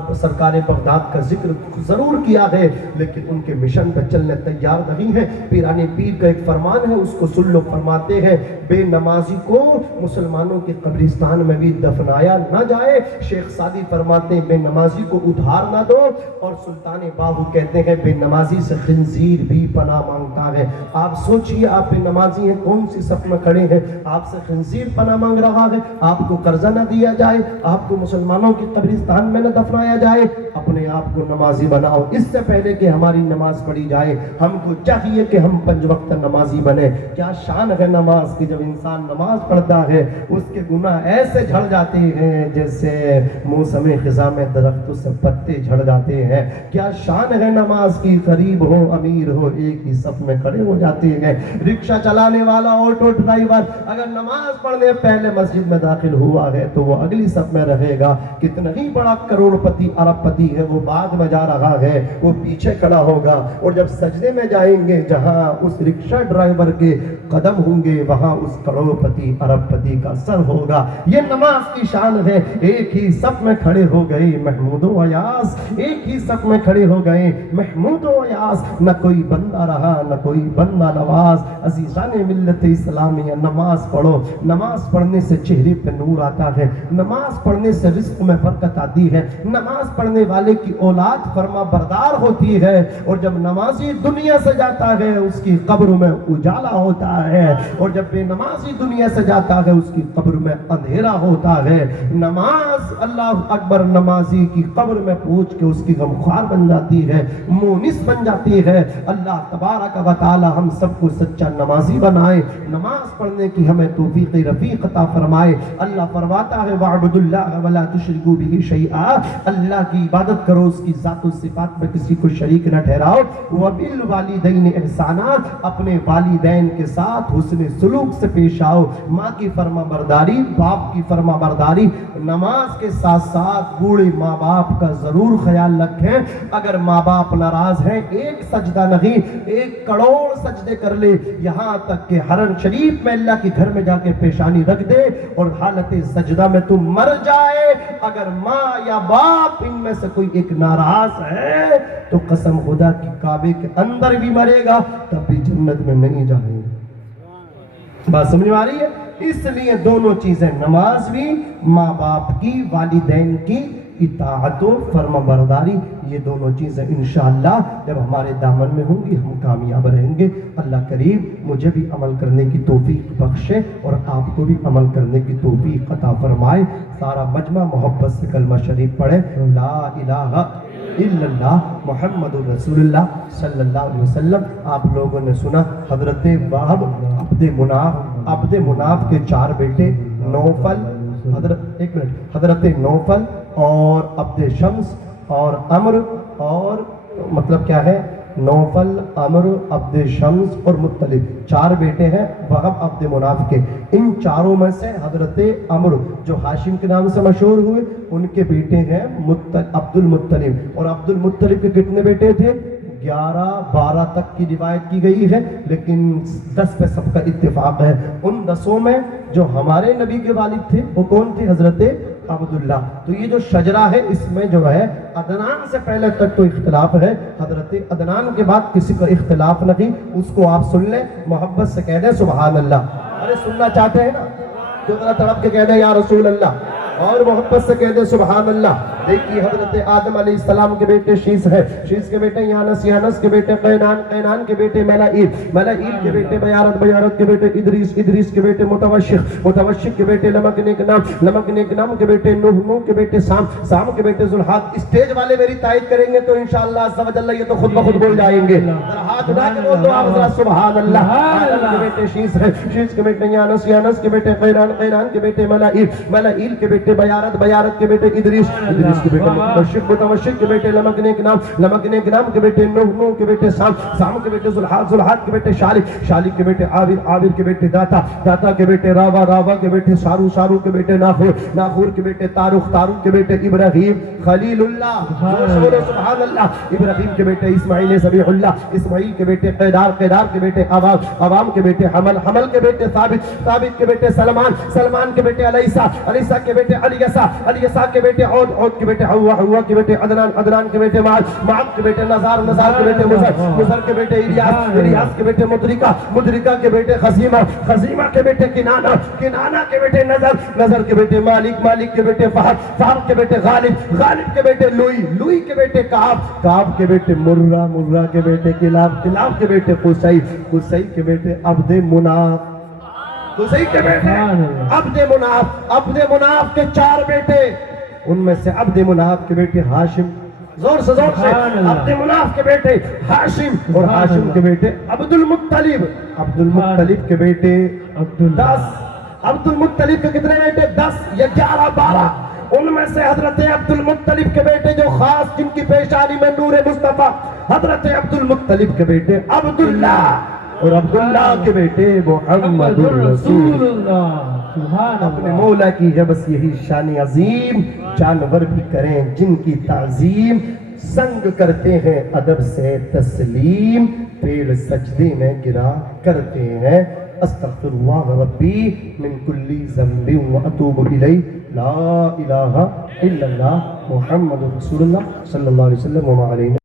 بغداد کا ذکر ضرور کیا ہے، لیکن ان کے مشن پہ چلنے تیار نہیں ہے۔ پیرانی پیر کا ایک فرمان ہے، اس کو سن لو، فرماتے ہیں بے نمازی کو مسلمانوں کے قبرستان میں بھی دفنایا نہ جائے۔ شیخ سعدی فرماتے ہیں بے نمازی کو ادھار نہ دو، اور سلطان باہو کہتے ہیں بے نمازی سے خنزیر بھی پناہ مانگتا ہے۔ آپ سوچئے، آپ بے نمازی ہیں، کون سی صف میں کھڑے ہیں، آپ سے خنزیر پناہ مانگ رہا ہے، آپ کو قرضہ نہ دیا جائے، آپ کو مسلمانوں کی قبرستان میں نہ دفنایا جائے۔ اپنے آپ کو نمازی بناؤ، اس سے پہلے کہ ہماری نماز پڑھی جائے ہم کو چاہیے کہ ہم 5 وقت نمازی بنے۔ کیا شان ہے نماز کی، جب انسان نماز پڑھتا ہے اس کے گناہ ایسے جھڑ جاتے ہیں جیسے موسم خزاں میں درختوں سے پتے جھڑ جاتے ہیں۔ کیا شان ہے نماز کی، غریب ہو امیر ہو ایک ہی صف میں کھڑے ہو جاتے ہیں۔ رکشہ چلانے والا، آٹو ڈرائیور اگر نماز پڑھنے پہلے مسجد میں داخل ہوا ہے تو وہ اگلی صف میں رہے گا۔ کتنا ہی بڑا کروڑ پتی ارب پتی ہے، وہ بعد میں جا رہا ہے، وہ پیچھے کھڑا ہوگا، اور جب سجدے میں جائیں گے جہاں اس رکشہ ڈرائیور کے قدم ہوں گے وہاں اس کروڑ پتی ارب پتی کا سر ہوگا۔ یہ نماز کی شان ہے۔ ایک ہی صف میں کھڑے ہو گئے محمود و ایاز، ایک ہی صف میں کھڑے ہو گئے محمود و ایاز، نہ کوئی بندہ رہا نہ کوئی بندہ نواز۔ عزیزان ملت اسلامیہ، نماز پڑھو، نماز پڑھنے سے چہرے پہ نور آتا ہے، نماز پڑھنے سے رزق میں برکت آتی ہے، نماز پڑھنے والے کی اولاد فرما بردار ہوتی ہے، اور جب نمازی دنیا سے جاتا ہے اس کی قبر میں اجالا ہوتا ہے، اور جب بے نمازی دنیا سے جاتا ہے اس کی قبر میں اندھیرا ہوتا ہے۔ نماز اللہ اکبر، نمازی کی قبر میں پہنچ کے اس کی غمخوار بن جاتی ہے، مونس بن جاتی ہے۔ اللہ تبارک و تعالی ہم سب کو سچا نمازی بنائے، نماز پڑھنے کی ہمیں توفیق رفیق عطا فرمائے۔ اللہ فرماتا ہے وَاعْبُدُوا اللَّهَ وَلَا تُشْرِكُوا بِهِ شَيْئًا، اللہ کی عبادت کرو، اس کی ذات و صفات میں کسی کو شریک نہ ٹھہراؤ۔ وَبِالْوَالِدَيْنِ احسانا، اپنے والدین کے ساتھ حسن سلوک سے پیش آؤ۔ ماں کی فرما برداری، باپ کی فرما برداری، نماز کے ساتھ ساتھ بوڑھے ماں باپ کا ضرور خیال رکھیں۔ اگر ماں باپ ناراض ہیں ایک سجدہ نہیں 1 کروڑ سجدے کر لے، یہاں تک کہ حرم شریف میں اللہ کے گھر میں جا کے پیشانی رکھ دے اور حالت سجدہ میں تم مر جائے، اگر ماں یا باپ ان میں سے کوئی ایک ناراض ہے تو قسم خدا کی کعبے کے اندر بھی مرے گا تب بھی جنت میں نہیں جائے گا۔ بات سمجھ میں آ رہی ہے؟ اس لیے دونوں چیزیں، نماز بھی، ماں باپ کی، والدین کی اطاعت و فرما برداری، یہ دونوں چیزیں انشاءاللہ جب ہمارے دامن میں ہوں گی ہم کامیاب رہیں گے۔ اللہ کریم مجھے بھی عمل کرنے کی توفیق بخشے اور آپ کو بھی عمل کرنے کی توفیق عطا فرمائے۔ سارا مجمع محبت سے کلمہ شریف پڑھے، لا الہ الا اللہ محمد رسول اللہ صلی اللہ علیہ وسلم۔ آپ لوگوں نے سنا حضرت وہب عبد مناف کے 4 بیٹے، نوفل، حضرت نوفل اور عبد شمس اور عمر اور مطلب کیا ہے نوفل، عمرو، عبد شمس اور مطلب، 4 بیٹے ہیں وہب عبد مناف کے. ان چاروں میں سے حضرت عمرو جو ہاشم کے نام سے مشہور ہوئے، ان کے بیٹے ہیں عبد المطلب. اور عبد المطلب کے کتنے بیٹے تھے؟ 11-12 تک کی روایت کی گئی ہے، لیکن 10 پہ سب کا اتفاق ہے. ان 10 میں جو ہمارے نبی کے والد تھے وہ کون تھے؟ حضرت عبداللہ. تو یہ جو شجرہ ہے اس میں جو ہے عدنان سے پہلے تک تو اختلاف ہے، حضرت عدنان کے بعد کسی کا اختلاف نہیں. اس کو آپ سن لیں، محبت سے کہہ دیں سبحان اللہ. ارے سننا چاہتے ہیں نا تو ذرا تڑپ کے کہہ دیں یا رسول اللہ، اور محبت سے کہہ دیں سبحان اللہ. دیکھیے حضرت آدم علیہ السلام کے بیٹے شیس ہے، شیس کے بیٹے یانس، یانس کے بیٹے قینان، قینان کے بیٹے ملائیل، ملائیل کے بیٹے بیارت، بیارت کے بیٹے ادریس، ادریس کے بیٹے متوشق، متوشق کے بیٹے لمکنیکنام، لمکنیکنام کے بیٹے نوح، نوح کے بیٹے سام، سام کے بیٹے ذوالحاد. اسٹیج والے میری تائید کریں گے تو انشاءاللہ عز و جل یہ تو خود بخود بول جائیں گے. ہاتھ اٹھا کے بول دو آپ ذرا سبحان اللہ. آدم کے بیٹے شیس ہے، شیس کے بیٹے یانس، یانس کے بیٹے قینان، قینان کے بیٹے ملائیل، ملائیل کے بیٹے بیارت، بیارت کے بیٹے ادریس، ادریس کے بیٹے متوشق، متوشق کے بیٹے لمکنیکنام، لمکنیکنام کے بیٹے نوح، نوح کے بیٹے سام، سام کے بیٹے ذوالحاد، ذوالحاد کے بیٹے شالک، شالک کے بیٹے عابر، عابر کے بیٹے داتا، داتا کے بیٹے راوا، راوا کے بیٹے سارو، سارو کے بیٹے ناخور، ناخور کے بیٹے تاروخ، تاروخ کے بیٹے ابراہیم خلیل اللہ، سبحان اللہ. ابراہیم کے بیٹے اسماعیل ذبیح اللہ، اسماعیل کے بیٹے قیدار، قیدار کے بیٹے عوام، عوام کے بیٹے حمل، حمل کے بیٹے ثابت، ثابت کے بیٹے سلمان، سلمان کے بیٹے علیسا، علیسا کے بیٹے علیسا، علیسا کے بیٹے عود، عود کے بیٹے حوا، حوا کے بیٹے عدنان، عدنان کے بیٹے معاذ، معاذ کے بیٹے نزار، نزار کے بیٹے مزر، مزر کے بیٹے الیاس، الیاس کے بیٹے مدرکہ، مدرکہ کے بیٹے خزیمہ، خزیمہ کے بیٹے کنانہ، کنانہ کے بیٹے نظر، نظر کے بیٹے مالک، مالک کے بیٹے فہد، فہد کے بیٹے غالب، غالب کے بیٹے لوئی، لوئی کے بیٹے کعب، کعب کے بیٹے مرہ، مرہ کے بیٹے کلاب، کلاب کے بیٹے قصی، قصی کے بیٹے عبد مناف، قصی کے بیٹے عبد مناف، عبد مناف کے 4 بیٹے، ان میں سے عبد مناف کے بیٹے ہاشم، زور سے زور سے، عبد مناف کے بیٹے ہاشم، اور ہاشم کے بیٹے عبد المطلب، عبد المطلب کے بیٹے 10، عبد المطلب کے کتنے بیٹے؟ 10 یا 11 12. ان میں سے حضرت عبد المطلب کے بیٹے جو خاص جن کی پیشانی میں نور مصطفیٰ، حضرت عبد المطلب کے بیٹے عبداللہ، اور عبداللہ کے بیٹے محمد الرسول اللہ. اپنے مولا کی ہے بس یہی شان عظیم، جانور بھی کریں جن کی تعظیم، سنگ کرتے ہیں ادب سے تسلیم، پیڑ سجدے میں گرا کرتے ہیں. استغفر اللہ ربی من کل ذنب واتوب الیہ، لا الہ الا اللہ محمد رسول اللہ صلی اللہ علیہ وسلم وما علیہ